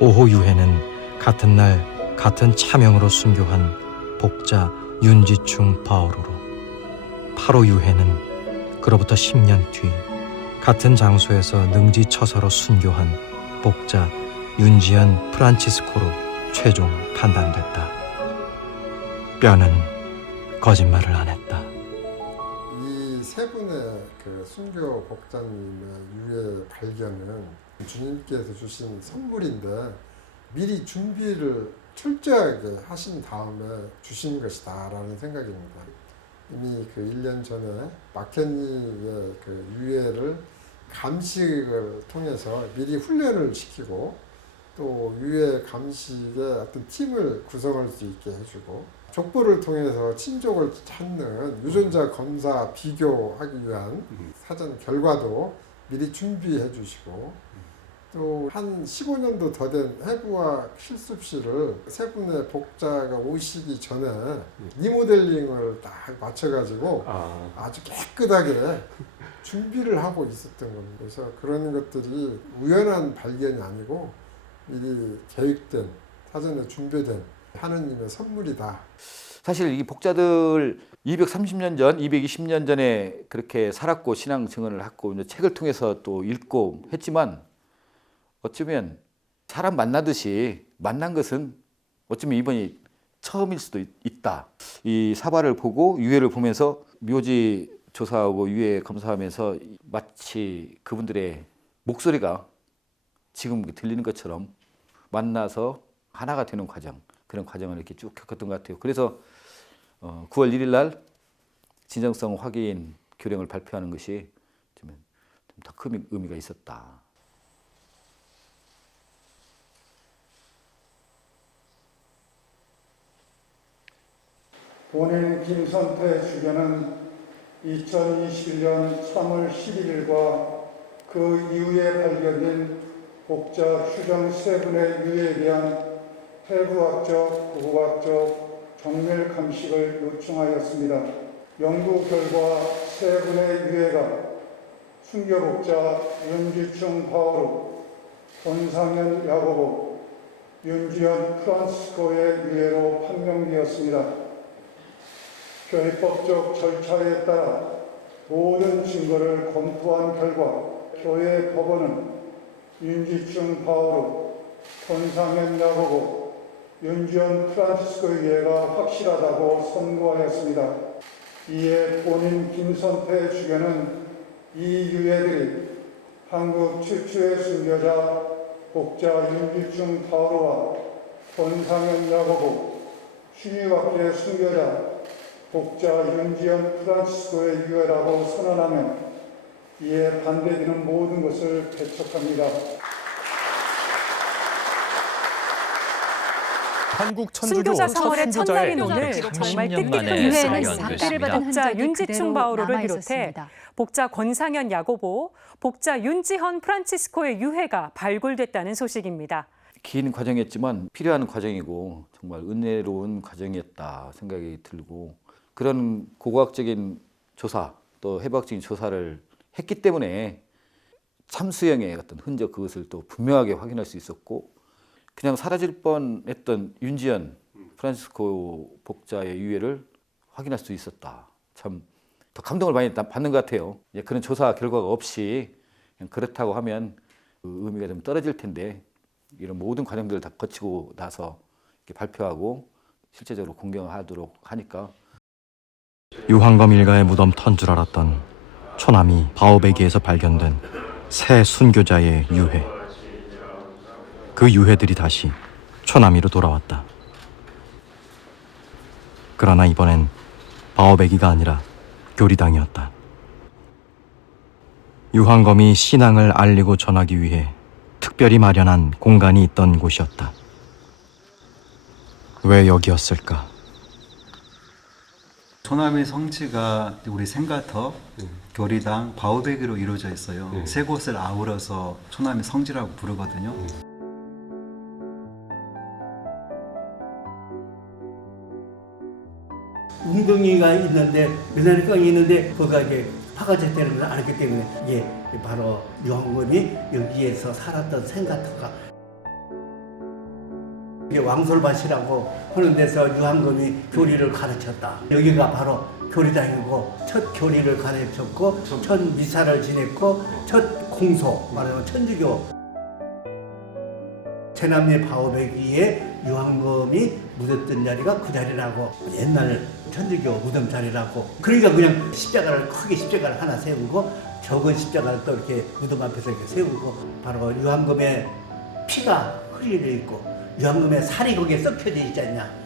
5호 유해는 같은 날 같은 차명으로 순교한 복자 윤지충 바오로로, 8호 유해는 그로부터 10년 뒤 같은 장소에서 능지처사로 순교한 복자 윤지연 프란치스코로 최종 판단됐다. 뼈는 거짓말을 안 했다. 이 세 분의 그 순교 복자님의 유해 발견은 주님께서 주신 선물인데 미리 준비를 철저하게 하신 다음에 주신 것이다라는 생각입니다. 이미 그 1년 전에 마켓니의 그 유해를 감식을 통해서 미리 훈련을 시키고 또 유해 감식의 어떤 팀을 구성할 수 있게 해주고 족보를 통해서 친족을 찾는 유전자 검사 비교하기 위한 사전 결과도 미리 준비해 주시고 또 한 15년도 더 된 해부와 실습실을 세 분의 복자가 오시기 전에 리모델링을 딱 맞춰가지고 아주 깨끗하게 준비를 하고 있었던 겁니다. 그래서 그런 것들이 우연한 발견이 아니고 미리 계획된, 사전에 준비된 하느님의 선물이다. 사실 이 복자들 230년 전, 220년 전에 그렇게 살았고 신앙 증언을 했고 이제 책을 통해서 또 읽고 했지만 어쩌면 사람 만나듯이 만난 것은 어쩌면 이번이 처음일 수도 있다. 이 사발을 보고 유해를 보면서 묘지 조사하고 유해 검사하면서 마치 그분들의 목소리가 지금 들리는 것처럼 만나서 하나가 되는 과정, 그런 과정을 이렇게 쭉 겪었던 것 같아요. 그래서 9월 1일 날 진정성 확인 교령을 발표하는 것이 좀 더 큰 의미가 있었다. 본인 김선태 주견은 2021년 3월 11일과 그 이후에 발견된 복자 추정 세 분의 유해에 대한 해부학적, 고고학적 정밀 감식을 요청하였습니다. 연구 결과 세 분의 유해가 순교복자 윤지충 바오로, 권상현 야고보, 윤지연 프란치스코의 유해로 판명되었습니다. 교회법적 절차에 따라 모든 증거를 검토한 결과 교회 법원은 윤지충 바오로, 권상현 야고보, 윤지연 프란치스코의 유해가 확실하다고 선고하였습니다. 이에 본인 김선태 주견은 이 유해들이 한국 최초의 순교자 복자 윤기충 파오로와 권상현 야고보, 신유학계 순교자 복자 윤지연 프란치스코의 유해라고 선언하며 이에 반대되는 모든 것을 배척합니다. 한국 천주교 성월의 첫날인 오늘 정말 뜻깊은 유해는 연극입니다. 복자 윤지충 바오로를 비롯해 복자 권상현 야고보, 복자 윤지헌 프란치스코의 유해가 발굴됐다는 소식입니다. 긴 과정이었지만 필요한 과정이고 정말 은혜로운 과정이었다 생각이 들고, 그런 고고학적인 조사 또 해부학적인 조사를 했기 때문에 참수형의 어떤 흔적, 그것을 또 분명하게 확인할 수 있었고, 그냥 사라질 뻔했던 윤지연 프란치스코 복자의 유해를 확인할 수 있었다. 참 더 감동을 많이 받는 것 같아요. 그런 조사 결과가 없이 그냥 그렇다고 하면 그 의미가 좀 떨어질 텐데, 이런 모든 과정들을 다 거치고 나서 이렇게 발표하고 실제적으로 공개하도록 하니까. 유황검 일가의 무덤 턴 줄 알았던 초남이 바오베기에서 발견된 새 순교자의 유해. 그 유해들이 다시 초남이로 돌아왔다. 그러나 이번엔 바오베기가 아니라 교리당이었다. 유황검이 신앙을 알리고 전하기 위해 특별히 마련한 공간이 있던 곳이었다. 왜 여기였을까? 초남의 성지가 우리 생가터, 교리당, 바오베기로 이루어져 있어요. 세 곳을 아우러서 초남의 성지라고 부르거든요. 웅덩이가 있는데, 메다니깡이 있는데 거기가 이제 파가졌다는 걸 알기 때문에 이게 바로 유황검이 여기에서 살았던 생가터가, 이게 왕솔밭이라고 하는 데서 유황검이 교리를 가르쳤다. 여기가 바로 교리당이고 첫 교리를 가르쳤고 첫 미사를 지냈고 첫 공소, 말하자면 천주교. 최남리 바오베기에 유황검이 묻었던 자리가 그 자리라고, 옛날 천주교 무덤 자리라고. 그러니까 그냥 십자가를, 크게 십자가를 하나 세우고 적은 십자가를 또 이렇게 무덤 앞에서 이렇게 세우고, 바로 유황검의 피가 흘려 있고 유황검의 살이 거기에 썩혀져 있지 않냐.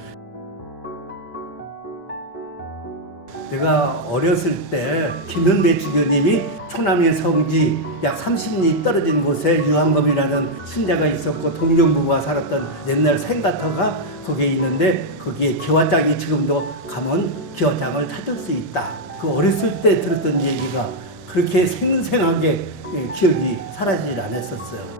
내가 어렸을 때 김현배 주교님이 초남의 성지 약 30리 떨어진 곳에 유황검이라는 신자가 있었고 동정부부가 살았던 옛날 생가터가 거기에 있는데, 거기에 기와장이 지금도 가면 기와장을 찾을 수 있다. 그 어렸을 때 들었던 얘기가 그렇게 생생하게 기억이 사라지질 않았었어요.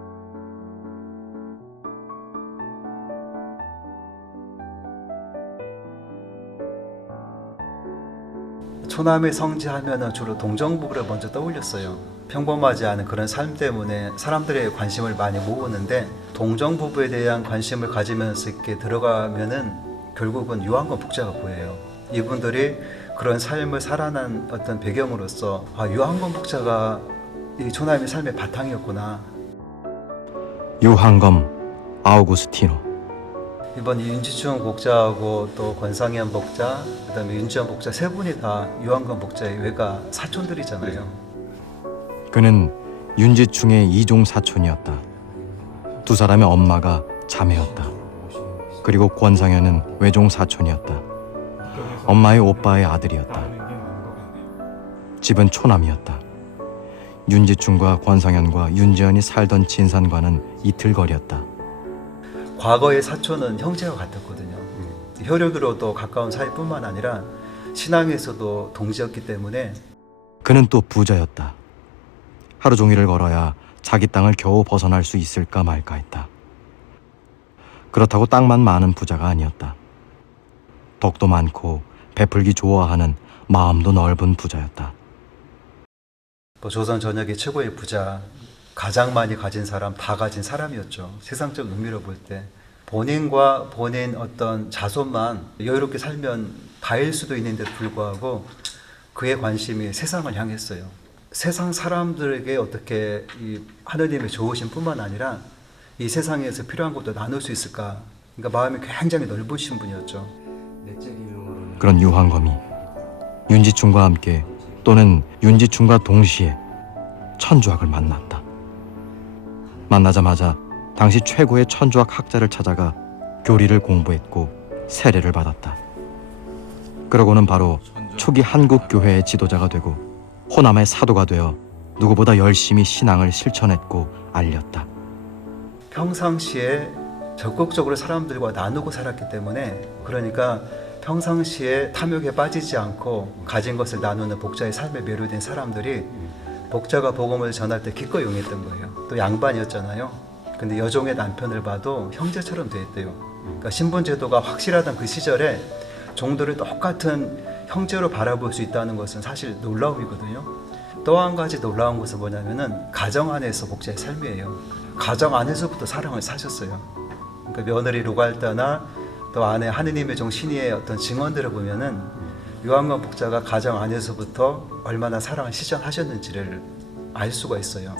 초남의 성지 하면은 주로 동정부부를 먼저 떠올렸어요. 평범하지 않은 그런 삶 때문에 사람들의 관심을 많이 모으는데, 동정부부에 대한 관심을 가지면서 이렇게 들어가면은 결국은 유황검 복자가 보여요. 이분들이 그런 삶을 살아난 어떤 배경으로서, 아, 유황검 복자가 이 초남의 삶의 바탕이었구나. 유황검 아우구스티노. 이번 윤지충 복자하고 또 권상현 복자, 그다음에 윤지현 복자 세 분이 다 유황검 복자의 외가 사촌들이잖아요. 그는 윤지충의 이종 사촌이었다. 두 사람의 엄마가 자매였다. 그리고 권상현은 외종 사촌이었다. 엄마의 오빠의 아들이었다. 집은 초남이었다. 윤지충과 권상현과 윤지현이 살던 진산과는 이틀거리였다. 과거의 사촌은 형제와 같았거든요. 혈육으로도 가까운 사이뿐만 아니라 신앙에서도 동지였기 때문에. 그는 또 부자였다. 하루 종일을 걸어야 자기 땅을 겨우 벗어날 수 있을까 말까 했다. 그렇다고 땅만 많은 부자가 아니었다. 덕도 많고 베풀기 좋아하는 마음도 넓은 부자였다. 조선 전역의 최고의 부자, 가장 많이 가진 사람, 다 가진 사람이었죠. 세상적 의미로 볼 때 본인과 본인 어떤 자손만 여유롭게 살면 다일 수도 있는데 불구하고 그의 관심이 세상을 향했어요. 세상 사람들에게 어떻게 이 하느님의 좋으심 뿐만 아니라 이 세상에서 필요한 것도 나눌 수 있을까. 그러니까 마음이 굉장히 넓으신 분이었죠. 그런 유황검이 윤지충과 함께 또는 윤지충과 동시에 천주학을 만났다. 만나자마자 당시 최고의 천주학 학자를 찾아가 교리를 공부했고 세례를 받았다. 그러고는 바로 초기 한국 교회의 지도자가 되고 호남의 사도가 되어 누구보다 열심히 신앙을 실천했고 알렸다. 평상시에 적극적으로 사람들과 나누고 살았기 때문에, 그러니까 평상시에 탐욕에 빠지지 않고 가진 것을 나누는 복자의 삶에 매료된 사람들이 복자가 복음을 전할 때 기꺼이 응했던 거예요. 또 양반이었잖아요. 근데 여종의 남편을 봐도 형제처럼 됐대요. 그러니까 신분제도가 확실하던 그 시절에 종들을 똑같은 형제로 바라볼 수 있다는 것은 사실 놀라움이거든요. 또 한 가지 놀라운 것은 뭐냐면은 가정 안에서 복자의 삶이에요. 가정 안에서부터 사랑을 사셨어요. 그러니까 며느리 루갈다나 또 아내 하느님의 종 신이의 어떤 증언들을 보면은 요한관 복자가 가정 안에서부터 얼마나 사랑을 실천하셨는지를 알 수가 있어요.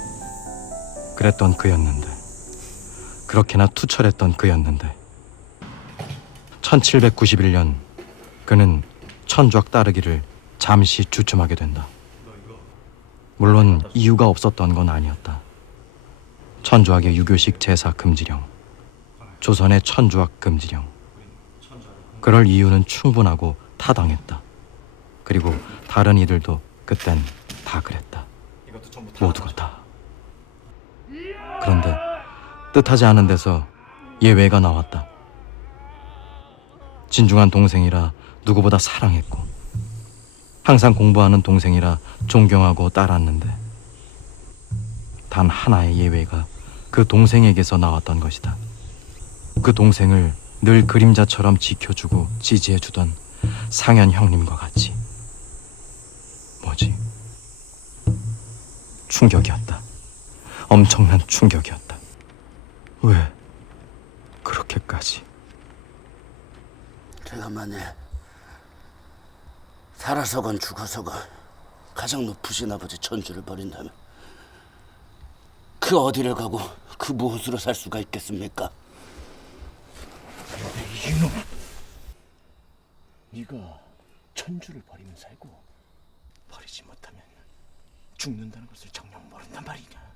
그랬던 그였는데, 그렇게나 투철했던 그였는데 1791년 그는 천주학 따르기를 잠시 주춤하게 된다. 물론 이유가 없었던 건 아니었다. 천주학의 유교식 제사 금지령, 조선의 천주학 금지령. 그럴 이유는 충분하고 타당했다. 그리고 다른 이들도 그땐 다 그랬다. 모두가 다. 그런데 뜻하지 않은 데서 예외가 나왔다. 진중한 동생이라 누구보다 사랑했고 항상 공부하는 동생이라 존경하고 따랐는데 단 하나의 예외가 그 동생에게서 나왔던 것이다. 그 동생을 늘 그림자처럼 지켜주고 지지해주던 상현 형님과 같이. 뭐지? 충격이었다. 엄청난 충격이었다. 왜 그렇게까지? 제가 만일 살아서건 죽어서건 가장 높으신 아버지 천주를 버린다면 그 어디를 가고 그 무엇으로 살 수가 있겠습니까? 이놈! 네가 천주를 버리면 살고 버리지 못하면 죽는다는 것을 정녕 모른단 말이냐?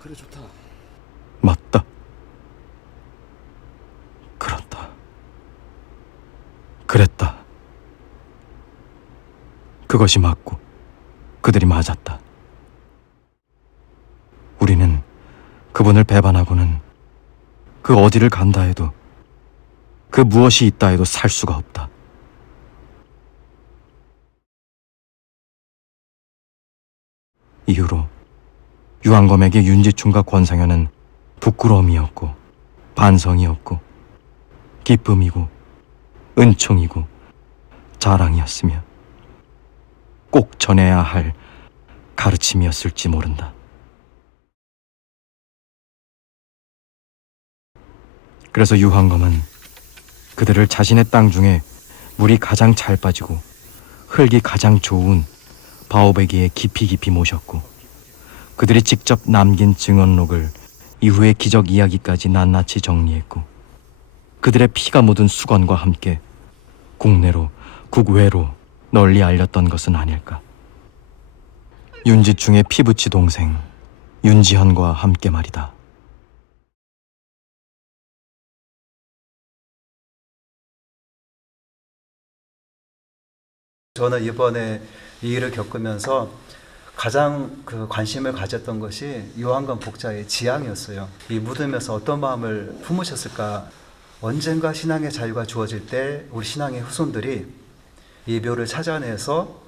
그래 좋다. 맞다. 그렇다. 그랬다. 그것이 맞고 그들이 맞았다. 우리는 그분을 배반하고는 그 어디를 간다 해도 그 무엇이 있다 해도 살 수가 없다. 이후로 유한검에게 윤지충과 권상현은 부끄러움이었고 반성이었고 기쁨이고 은총이고 자랑이었으며 꼭 전해야 할 가르침이었을지 모른다. 그래서 유한검은 그들을 자신의 땅 중에 물이 가장 잘 빠지고 흙이 가장 좋은 바오베기에 깊이 모셨고 그들이 직접 남긴 증언록을 이후의 기적 이야기까지 낱낱이 정리했고 그들의 피가 묻은 수건과 함께 국내로 국외로 널리 알렸던 것은 아닐까. 윤지충의 피부치 동생 윤지현과 함께 말이다. 저는 이번에 이 일을 겪으면서 가장 관심을 가졌던 것이 요한관 복자의 지향이었어요. 이 무덤에서 어떤 마음을 품으셨을까? 언젠가 신앙의 자유가 주어질 때 우리 신앙의 후손들이 이 묘를 찾아내서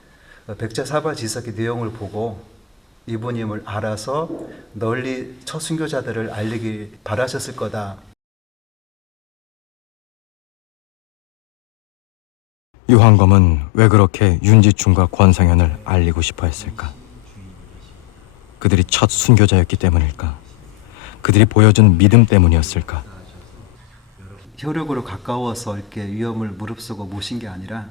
백자사발지석의 내용을 보고 이분임을 알아서 널리 첫 순교자들을 알리길 바라셨을 거다. 유한검은 왜 그렇게 윤지충과 권상현을 알리고 싶어 했을까? 그들이 첫 순교자였기 때문일까? 그들이 보여준 믿음 때문이었을까? 혈육으로 가까워서 이렇게 위험을 무릅쓰고 모신 게 아니라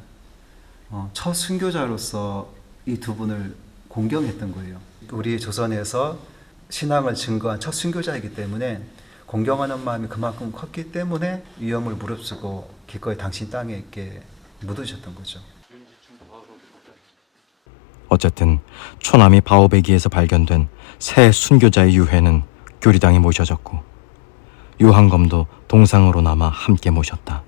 첫 순교자로서 이 두 분을 공경했던 거예요. 우리 조선에서 신앙을 증거한 첫 순교자이기 때문에 공경하는 마음이 그만큼 컸기 때문에 위험을 무릅쓰고 기꺼이 당신 땅에 있게 묻으셨던 거죠. 어쨌든 초남이 바오베기에서 발견된 새 순교자의 유해는 교리당에 모셔졌고 유한검도 동상으로 남아 함께 모셨다.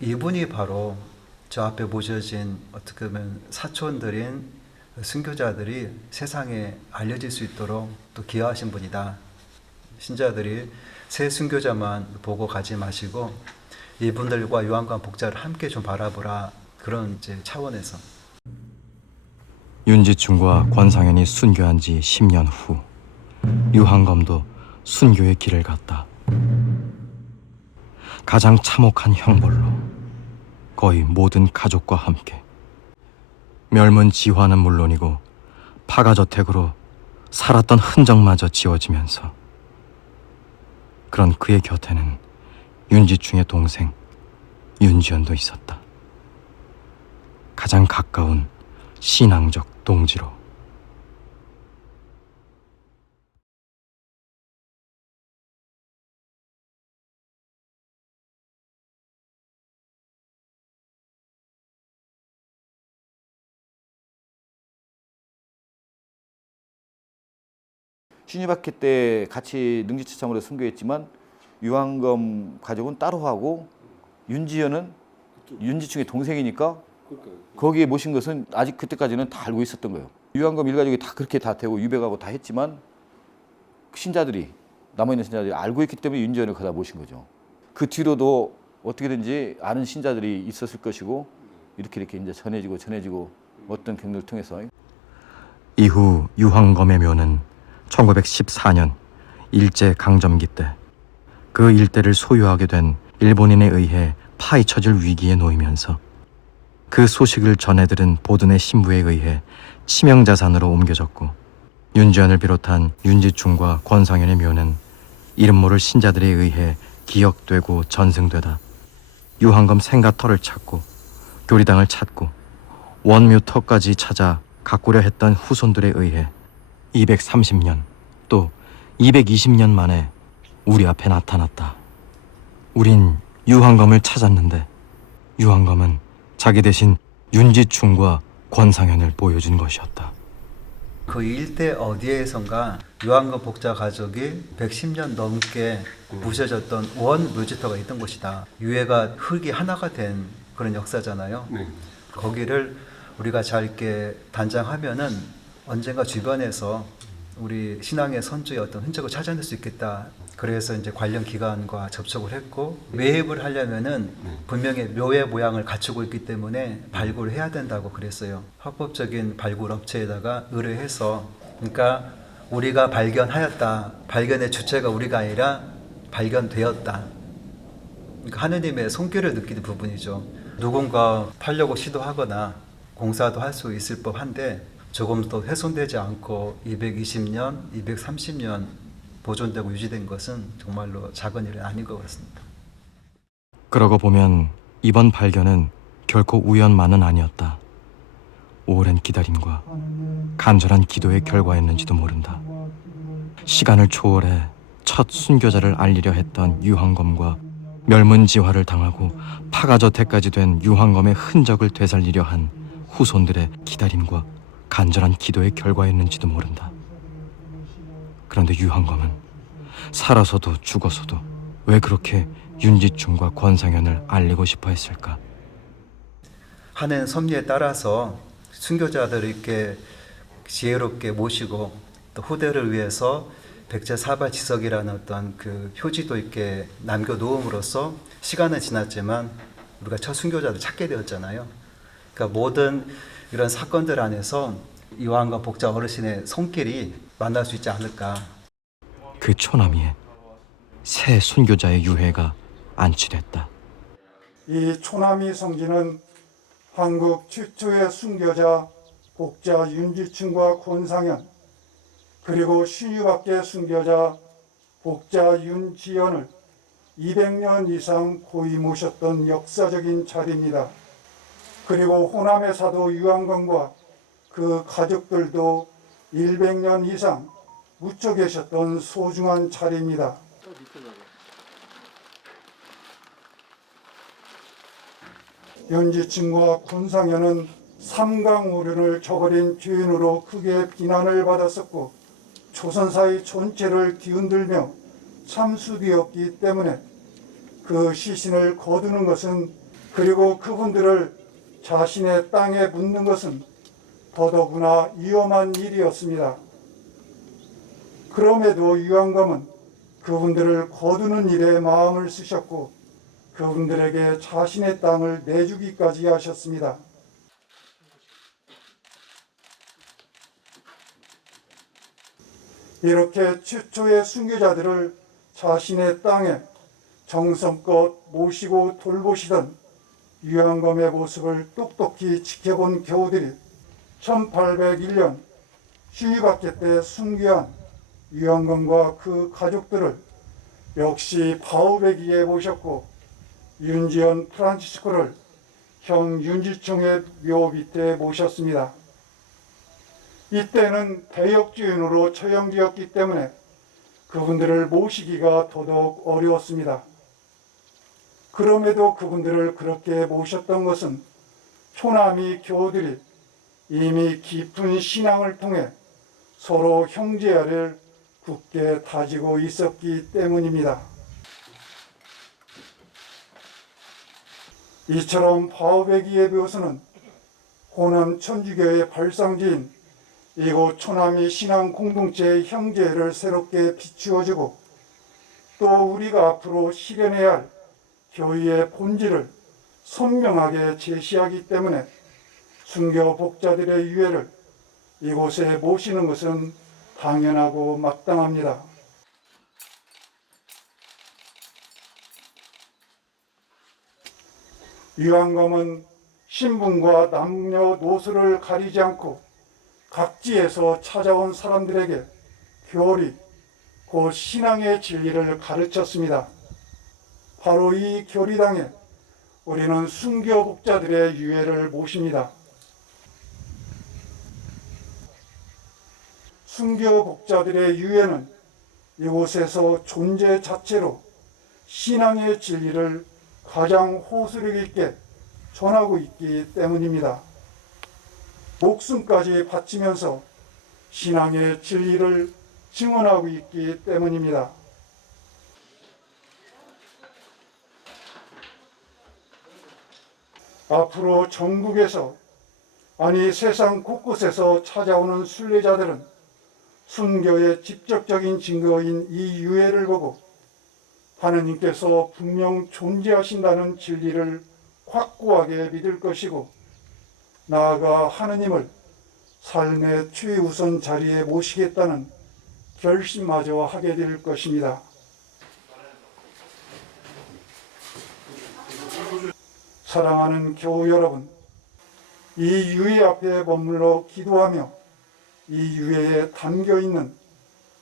이분이 바로 저 앞에 모셔진 어떻게 보면 사촌들인 순교자들이 세상에 알려질 수 있도록 또 기여하신 분이다. 신자들이 새 순교자만 보고 가지 마시고 이분들과 유한검 복자를 함께 좀 바라보라. 그런 이제 차원에서. 윤지충과 권상현이 순교한 지 10년 후 유한검도 순교의 길을 갔다. 가장 참혹한 형벌로 거의 모든 가족과 함께. 멸문지화는 물론이고 파가저택으로 살았던 흔적마저 지워지면서 그런 그의 곁에는 윤지충의 동생 윤지연도 있었다. 가장 가까운 신앙적 동지로. 신유박해 때 같이 능지처참으로 순교했지만 유한검 가족은 따로 하고 윤지연은 윤지충의 동생이니까 거기에 모신 것은 아직 그때까지는 다 알고 있었던 거예요. 유한검 일가족이 다 그렇게 다 되고 유배가고 다 했지만 신자들이 남아있는 신자들이 알고 있기 때문에 윤지연을 거기다 모신 거죠. 그 뒤로도 어떻게든지 아는 신자들이 있었을 것이고 이렇게 이제 전해지고 어떤 경로를 통해서. 이후 유한검의 묘는 1914년 일제 강점기 때 그 일대를 소유하게 된 일본인에 의해 파헤쳐질 위기에 놓이면서 그 소식을 전해들은 보든의 신부에 의해 치명자산으로 옮겨졌고 윤지연을 비롯한 윤지충과 권상현의 묘는 이름 모를 신자들에 의해 기억되고 전승되다 유한검 생가터를 찾고 교리당을 찾고 원묘터까지 찾아 가꾸려 했던 후손들에 의해 230년 또 220년 만에 우리 앞에 나타났다. 우린 유한검을 찾았는데 유한검은 자기 대신 윤지충과 권상현을 보여준 것이었다. 그 일대 어디에선가 유한검 복자 가족이 110년 넘게 부셔졌던 원 묘지터가 있던 곳이다. 유해가 흙이 하나가 된 그런 역사잖아요. 거기를 우리가 잘 이렇게 단장하면은 언젠가 주변에서 우리 신앙의 선조의 어떤 흔적을 찾아낼 수 있겠다. 그래서 이제 관련 기관과 접촉을 했고 매입을 하려면은 분명히 묘의 모양을 갖추고 있기 때문에 발굴을 해야 된다고 그랬어요. 합법적인 발굴 업체에다가 의뢰해서 그러니까 우리가 발견하였다. 발견의 주체가 우리가 아니라 발견되었다. 그러니까 하느님의 손길을 느끼는 부분이죠. 누군가 팔려고 시도하거나 공사도 할 수 있을 법한데 조금 더 훼손되지 않고 220년, 230년 보존되고 유지된 것은 정말로 작은 일은 아닌 것 같습니다. 그러고 보면 이번 발견은 결코 우연만은 아니었다. 오랜 기다림과 간절한 기도의 결과였는지도 모른다. 시간을 초월해 첫 순교자를 알리려 했던 유한검과 멸문지화를 당하고 파가저태까지 된 유한검의 흔적을 되살리려 한 후손들의 기다림과 간절한 기도의 결과였는지도 모른다. 그런데 유한검은 살아서도 죽어서도 왜 그렇게 윤지충과 권상현을 알리고 싶어 했을까? 하는 섭리에 따라서 순교자들을 이렇게 지혜롭게 모시고 또 후대를 위해서 백제사발지석이라는 어떤 그 표지도 이렇게 남겨놓음으로써 시간은 지났지만 우리가 첫 순교자를 찾게 되었잖아요. 그러니까 모든 이런 사건들 안에서 유한검 복자 어르신의 손길이 만날 수 있지 않을까. 그 초남이에 새 순교자의 유해가 안치됐다. 이 초남이 성지는 한국 최초의 순교자 복자 윤지충과 권상현 그리고 신유밖의 순교자 복자 윤지연을 200년 이상 고이 모셨던 역사적인 자리입니다. 그리고 호남의 사도 유한검과 그 가족들도 100년 이상 묻혀 계셨던 소중한 자리입니다. 윤지충과 권상현은 삼강오륜을 저버린 죄인으로 크게 비난을 받았었고 조선사의 전체를 뒤흔들며 참수되었기 때문에 그 시신을 거두는 것은, 그리고 그분들을 자신의 땅에 묻는 것은 더더구나 위험한 일이었습니다. 그럼에도 유한검은 그분들을 거두는 일에 마음을 쓰셨고 그분들에게 자신의 땅을 내주기까지 하셨습니다. 이렇게 최초의 순교자들을 자신의 땅에 정성껏 모시고 돌보시던 유한검의 모습을 똑똑히 지켜본 교우들이 1801년 휴유박해 때 순교한 유한검과 그 가족들을 역시 바오베기에 모셨고 윤지현 프란치스코를 형 윤지충의 묘 밑에 모셨습니다. 이때는 대역주인으로 처형되었기 때문에 그분들을 모시기가 더더욱 어려웠습니다. 그럼에도 그분들을 그렇게 모셨던 것은 초남이 교우들이 이미 깊은 신앙을 통해 서로 형제애를 굳게 다지고 있었기 때문입니다. 이처럼 바오베기의 묘소는 호남 천주교의 발상지인 이곳 초남이 신앙 공동체의 형제를 새롭게 비추어주고 또 우리가 앞으로 실현해야 할 교회의 본질을 선명하게 제시하기 때문에 순교 복자들의 유해를 이곳에 모시는 것은 당연하고 마땅합니다. 유한검은 신분과 남녀노소를 가리지 않고 각지에서 찾아온 사람들에게 교리, 곧 신앙의 진리를 가르쳤습니다. 바로 이 교리당에 우리는 순교 복자들의 유해를 모십니다. 순교 복자들의 유해는 이곳에서 존재 자체로 신앙의 진리를 가장 호소력 있게 전하고 있기 때문입니다. 목숨까지 바치면서 신앙의 진리를 증언하고 있기 때문입니다. 앞으로 전국에서, 아니 세상 곳곳에서 찾아오는 순례자들은 순교의 직접적인 증거인 이 유해를 보고 하느님께서 분명 존재하신다는 진리를 확고하게 믿을 것이고, 나아가 하느님을 삶의 최우선 자리에 모시겠다는 결심마저 하게 될 것입니다. 사랑하는 교우 여러분, 이 유해 앞에 머물러 기도하며 이 유해에 담겨있는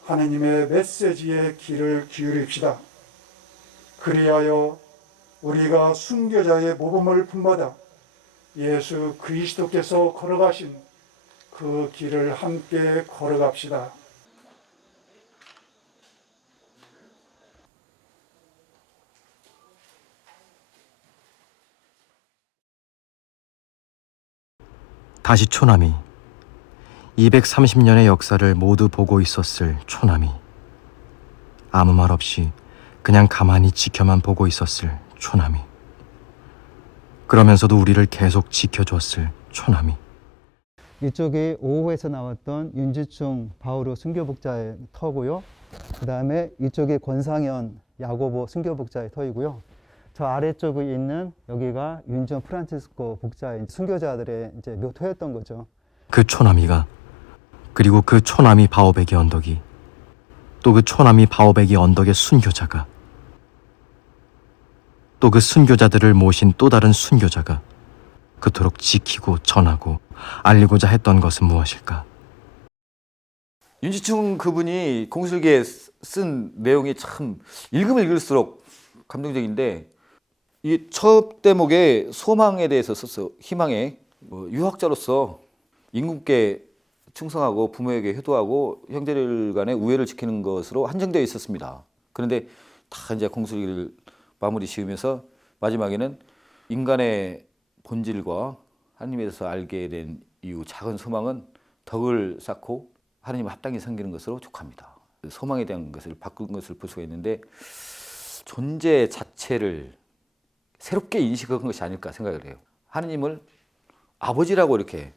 하느님의 메시지에 귀를 기울입시다. 그리하여 우리가 순교자의 모범을 품받아 예수 그리스도께서 걸어가신 그 길을 함께 걸어갑시다. 다시 초남이, 230년의 역사를 모두 보고 있었을 초남이, 아무 말 없이 그냥 가만히 지켜만 보고 있었을 초남이, 그러면서도 우리를 계속 지켜줬을 초남이. 이쪽이 5호에서 나왔던 윤지충 바오로 순교복자의 터고요. 그 다음에 이쪽이 권상현 야고보 순교복자의 터이고요. 저 아래쪽에 있는 여기가 윤지현 프란치스코 복자의 순교자들의 이제 묘토였던 거죠. 그 초남이가, 그리고 그 초남이 바오베기 언덕이, 또 그 초남이 바오베기 언덕의 순교자가, 또 그 순교자들을 모신 또 다른 순교자가 그토록 지키고 전하고 알리고자 했던 것은 무엇일까? 윤지충 그분이 공술기에 쓴 내용이 참 읽으면 읽을수록 감동적인데, 이 첫 대목에 소망에 대해서 썼어. 희망에 유학자로서 임금께 충성하고 부모에게 효도하고 형제들 간의 우애를 지키는 것으로 한정되어 있었습니다. 그런데 다 이제 공술기를 마무리 지으면서 마지막에는 인간의 본질과 하나님에 대해서 알게 된 이후 작은 소망은 덕을 쌓고 하나님의 합당히 섬기는 것으로 족합니다. 소망에 대한 것을 바꾼 것을 볼 수가 있는데 존재 자체를 새롭게 인식한 것이 아닐까 생각을 해요. 하나님을 아버지라고 이렇게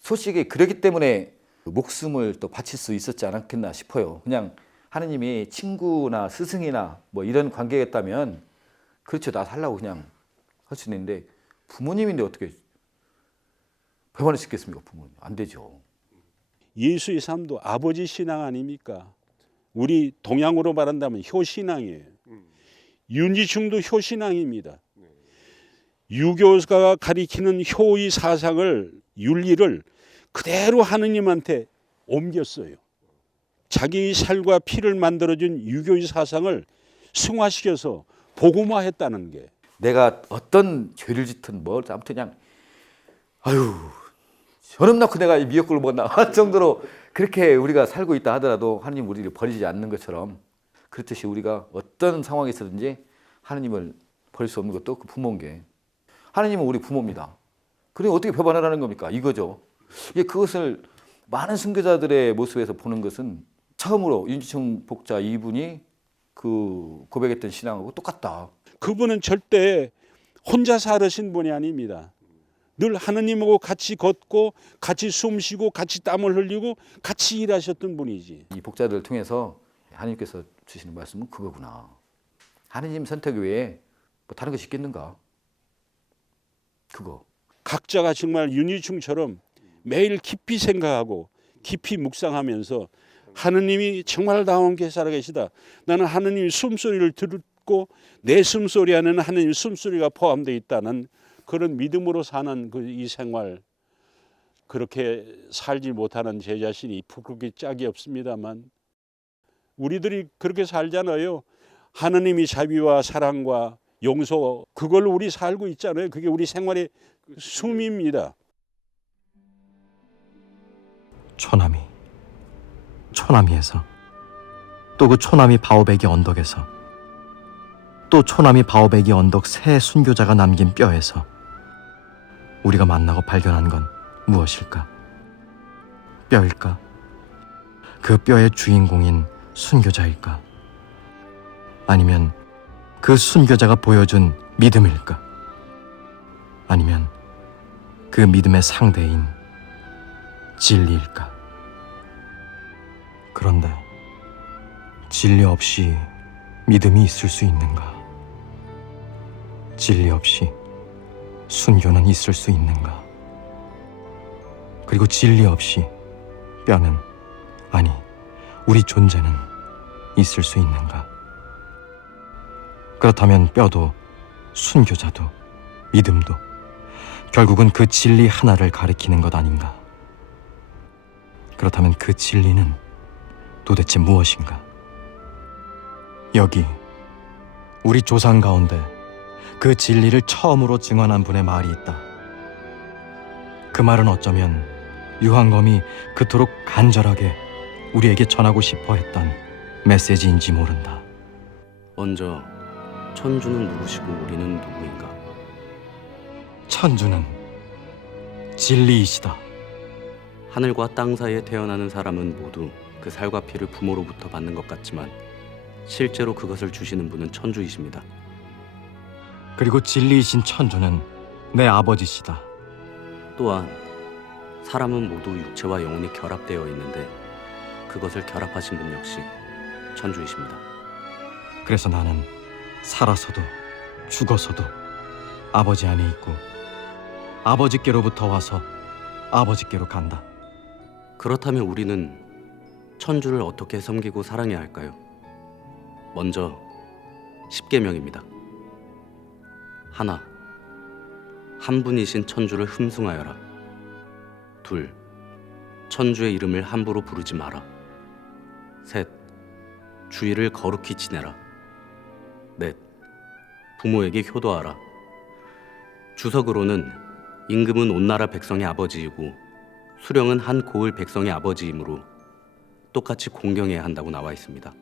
솔직히 그렇기 때문에 목숨을 또 바칠 수 있었지 않았겠나 싶어요. 그냥 하나님이 친구나 스승이나 뭐 이런 관계였다면 그렇죠. 나 살라고 그냥 할 수 있는데 부모님인데 어떻게 배반을 시켰습니까? 부모님 안 되죠. 예수의 삶도 아버지 신앙 아닙니까? 우리 동양으로 말한다면 효신앙이에요. 윤지충도 효신앙입니다. 유교가 가리키는 효의 사상을 윤리를 그대로 하느님한테 옮겼어요. 자기의 살과 피를 만들어준 유교의 사상을 승화시켜서 복음화했다는 게. 내가 어떤 죄를 짓든 뭘 아무튼 그냥 아유 저놈 낳고 내가 미역국을 먹나 할 정도로 그렇게 우리가 살고 있다 하더라도 하나님 우리를 버리지 않는 것처럼 그렇듯이 우리가 어떤 상황에서든지 하나님을 버릴 수 없는 것도 그 부모인 게 하나님은 우리 부모입니다. 그러니 어떻게 배반하라는 겁니까? 이거죠. 그것을 많은 선교자들의 모습에서 보는 것은 처음으로 윤지충 목자 이분이 그 고백했던 신앙하고 똑같다. 그분은 절대 혼자 살으신 분이 아닙니다. 늘 하느님하고 같이 걷고 같이 숨쉬고 같이 땀을 흘리고 같이 일하셨던 분이지. 이 목자들을 통해서 하나님께서 주시는 말씀은 그거구나. 하느님 선택 외에 뭐 다른 것이 있겠는가? 그거. 각자가 정말 윤희충처럼 매일 깊이 생각하고 깊이 묵상하면서 하느님이 정말 나와 함께 살아계시다. 나는 하느님의 숨소리를 듣고 내 숨소리 안에는 하느님의 숨소리가 포함되어 있다는 그런 믿음으로 사는 이 생활, 그렇게 살지 못하는 제 자신이 부끄럽게 짝이 없습니다만 우리들이 그렇게 살잖아요. 하느님이 자비와 사랑과 용서, 그걸로 우리 살고 있잖아요. 그게 우리 생활의 숨입니다. 초남이에서 또 그 초남이 바오베기 언덕에서 또 초남이 바오베기 언덕 새 순교자가 남긴 뼈에서 우리가 만나고 발견한 건 무엇일까? 뼈일까? 그 뼈의 주인공인 순교자일까? 아니면 그 순교자가 보여준 믿음일까? 아니면 그 믿음의 상대인 진리일까? 그런데 진리 없이 믿음이 있을 수 있는가? 진리 없이 순교는 있을 수 있는가? 그리고 진리 없이 뼈는, 아니 우리 존재는 있을 수 있는가? 그렇다면 뼈도 순교자도 믿음도 결국은 그 진리 하나를 가리키는 것 아닌가? 그렇다면 그 진리는 도대체 무엇인가? 여기 우리 조상 가운데 그 진리를 처음으로 증언한 분의 말이 있다. 그 말은 어쩌면 유한검이 그토록 간절하게 우리에게 전하고 싶어 했던 메시지인지 모른다. 먼저 천주는 누구시고 우리는 누구인가? 천주는 진리이시다. 하늘과 땅 사이에 태어나는 사람은 모두 그 살과 피를 부모로부터 받는 것 같지만 실제로 그것을 주시는 분은 천주이십니다. 그리고 진리이신 천주는 내 아버지시다. 또한 사람은 모두 육체와 영혼이 결합되어 있는데 그것을 결합하신 분 역시 천주이십니다. 그래서 나는 살아서도 죽어서도 아버지 안에 있고 아버지께로부터 와서 아버지께로 간다. 그렇다면 우리는 천주를 어떻게 섬기고 사랑해야 할까요? 먼저 10계명입니다. 하나, 한 분이신 천주를 흠숭하여라. 둘, 천주의 이름을 함부로 부르지 마라. 셋, 주의를 거룩히 지내라. 넷, 부모에게 효도하라. 주석으로는 임금은 온 나라 백성의 아버지이고 수령은 한 고을 백성의 아버지이므로 똑같이 공경해야 한다고 나와 있습니다.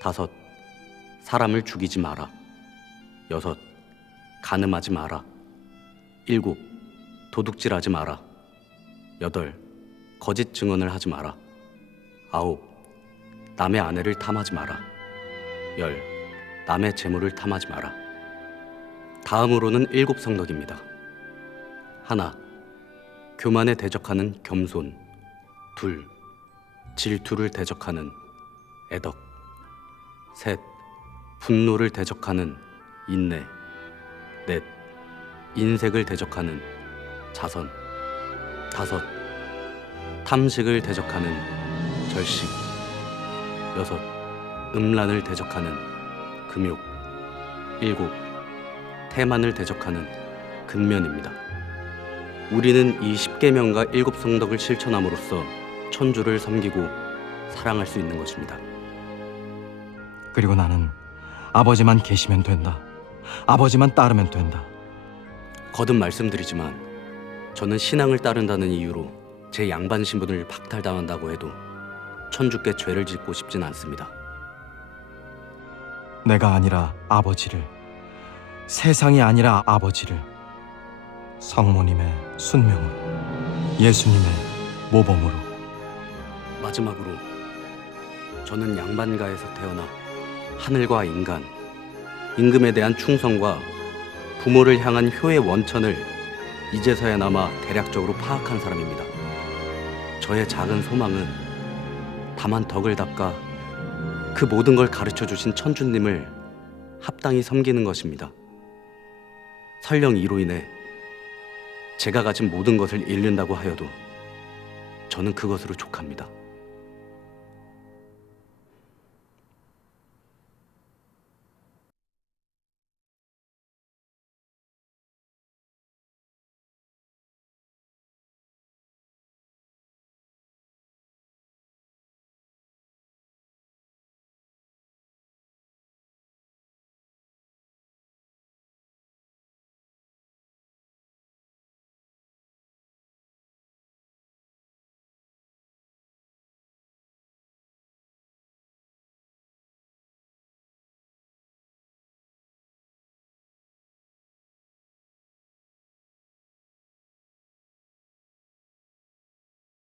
다섯, 사람을 죽이지 마라. 여섯, 간음하지 마라. 일곱, 도둑질하지 마라. 8. 거짓 증언을 하지 마라. 9. 남의 아내를 탐하지 마라. 10. 남의 재물을 탐하지 마라. 다음으로는 7 성덕입니다. 1. 교만에 대적하는 겸손. 2. 질투를 대적하는 애덕. 3. 분노를 대적하는 인내. 4. 인색을 대적하는 자선. 5. 탐식을 대적하는 절식. 6. 음란을 대적하는 금욕. 7. 태만을 대적하는 근면입니다. 우리는 이 10계명과 7 성덕을 실천함으로써 천주를 섬기고 사랑할 수 있는 것입니다. 그리고 나는 아버지만 계시면 된다. 아버지만 따르면 된다. 거듭 말씀드리지만 저는 신앙을 따른다는 이유로 제 양반 신분을 박탈당한다고 해도 천주께 죄를 짓고 싶진 않습니다. 내가 아니라 아버지를, 세상이 아니라 아버지를 성모님의 순명으로, 예수님의 모범으로. 마지막으로 저는 양반가에서 태어나 하늘과 인간, 임금에 대한 충성과 부모를 향한 효의 원천을 이제서야나마 대략적으로 파악한 사람입니다. 저의 작은 소망은 다만 덕을 닦아 그 모든 걸 가르쳐 주신 천주님을 합당히 섬기는 것입니다. 설령 이로 인해 제가 가진 모든 것을 잃는다고 하여도 저는 그것으로 족합니다.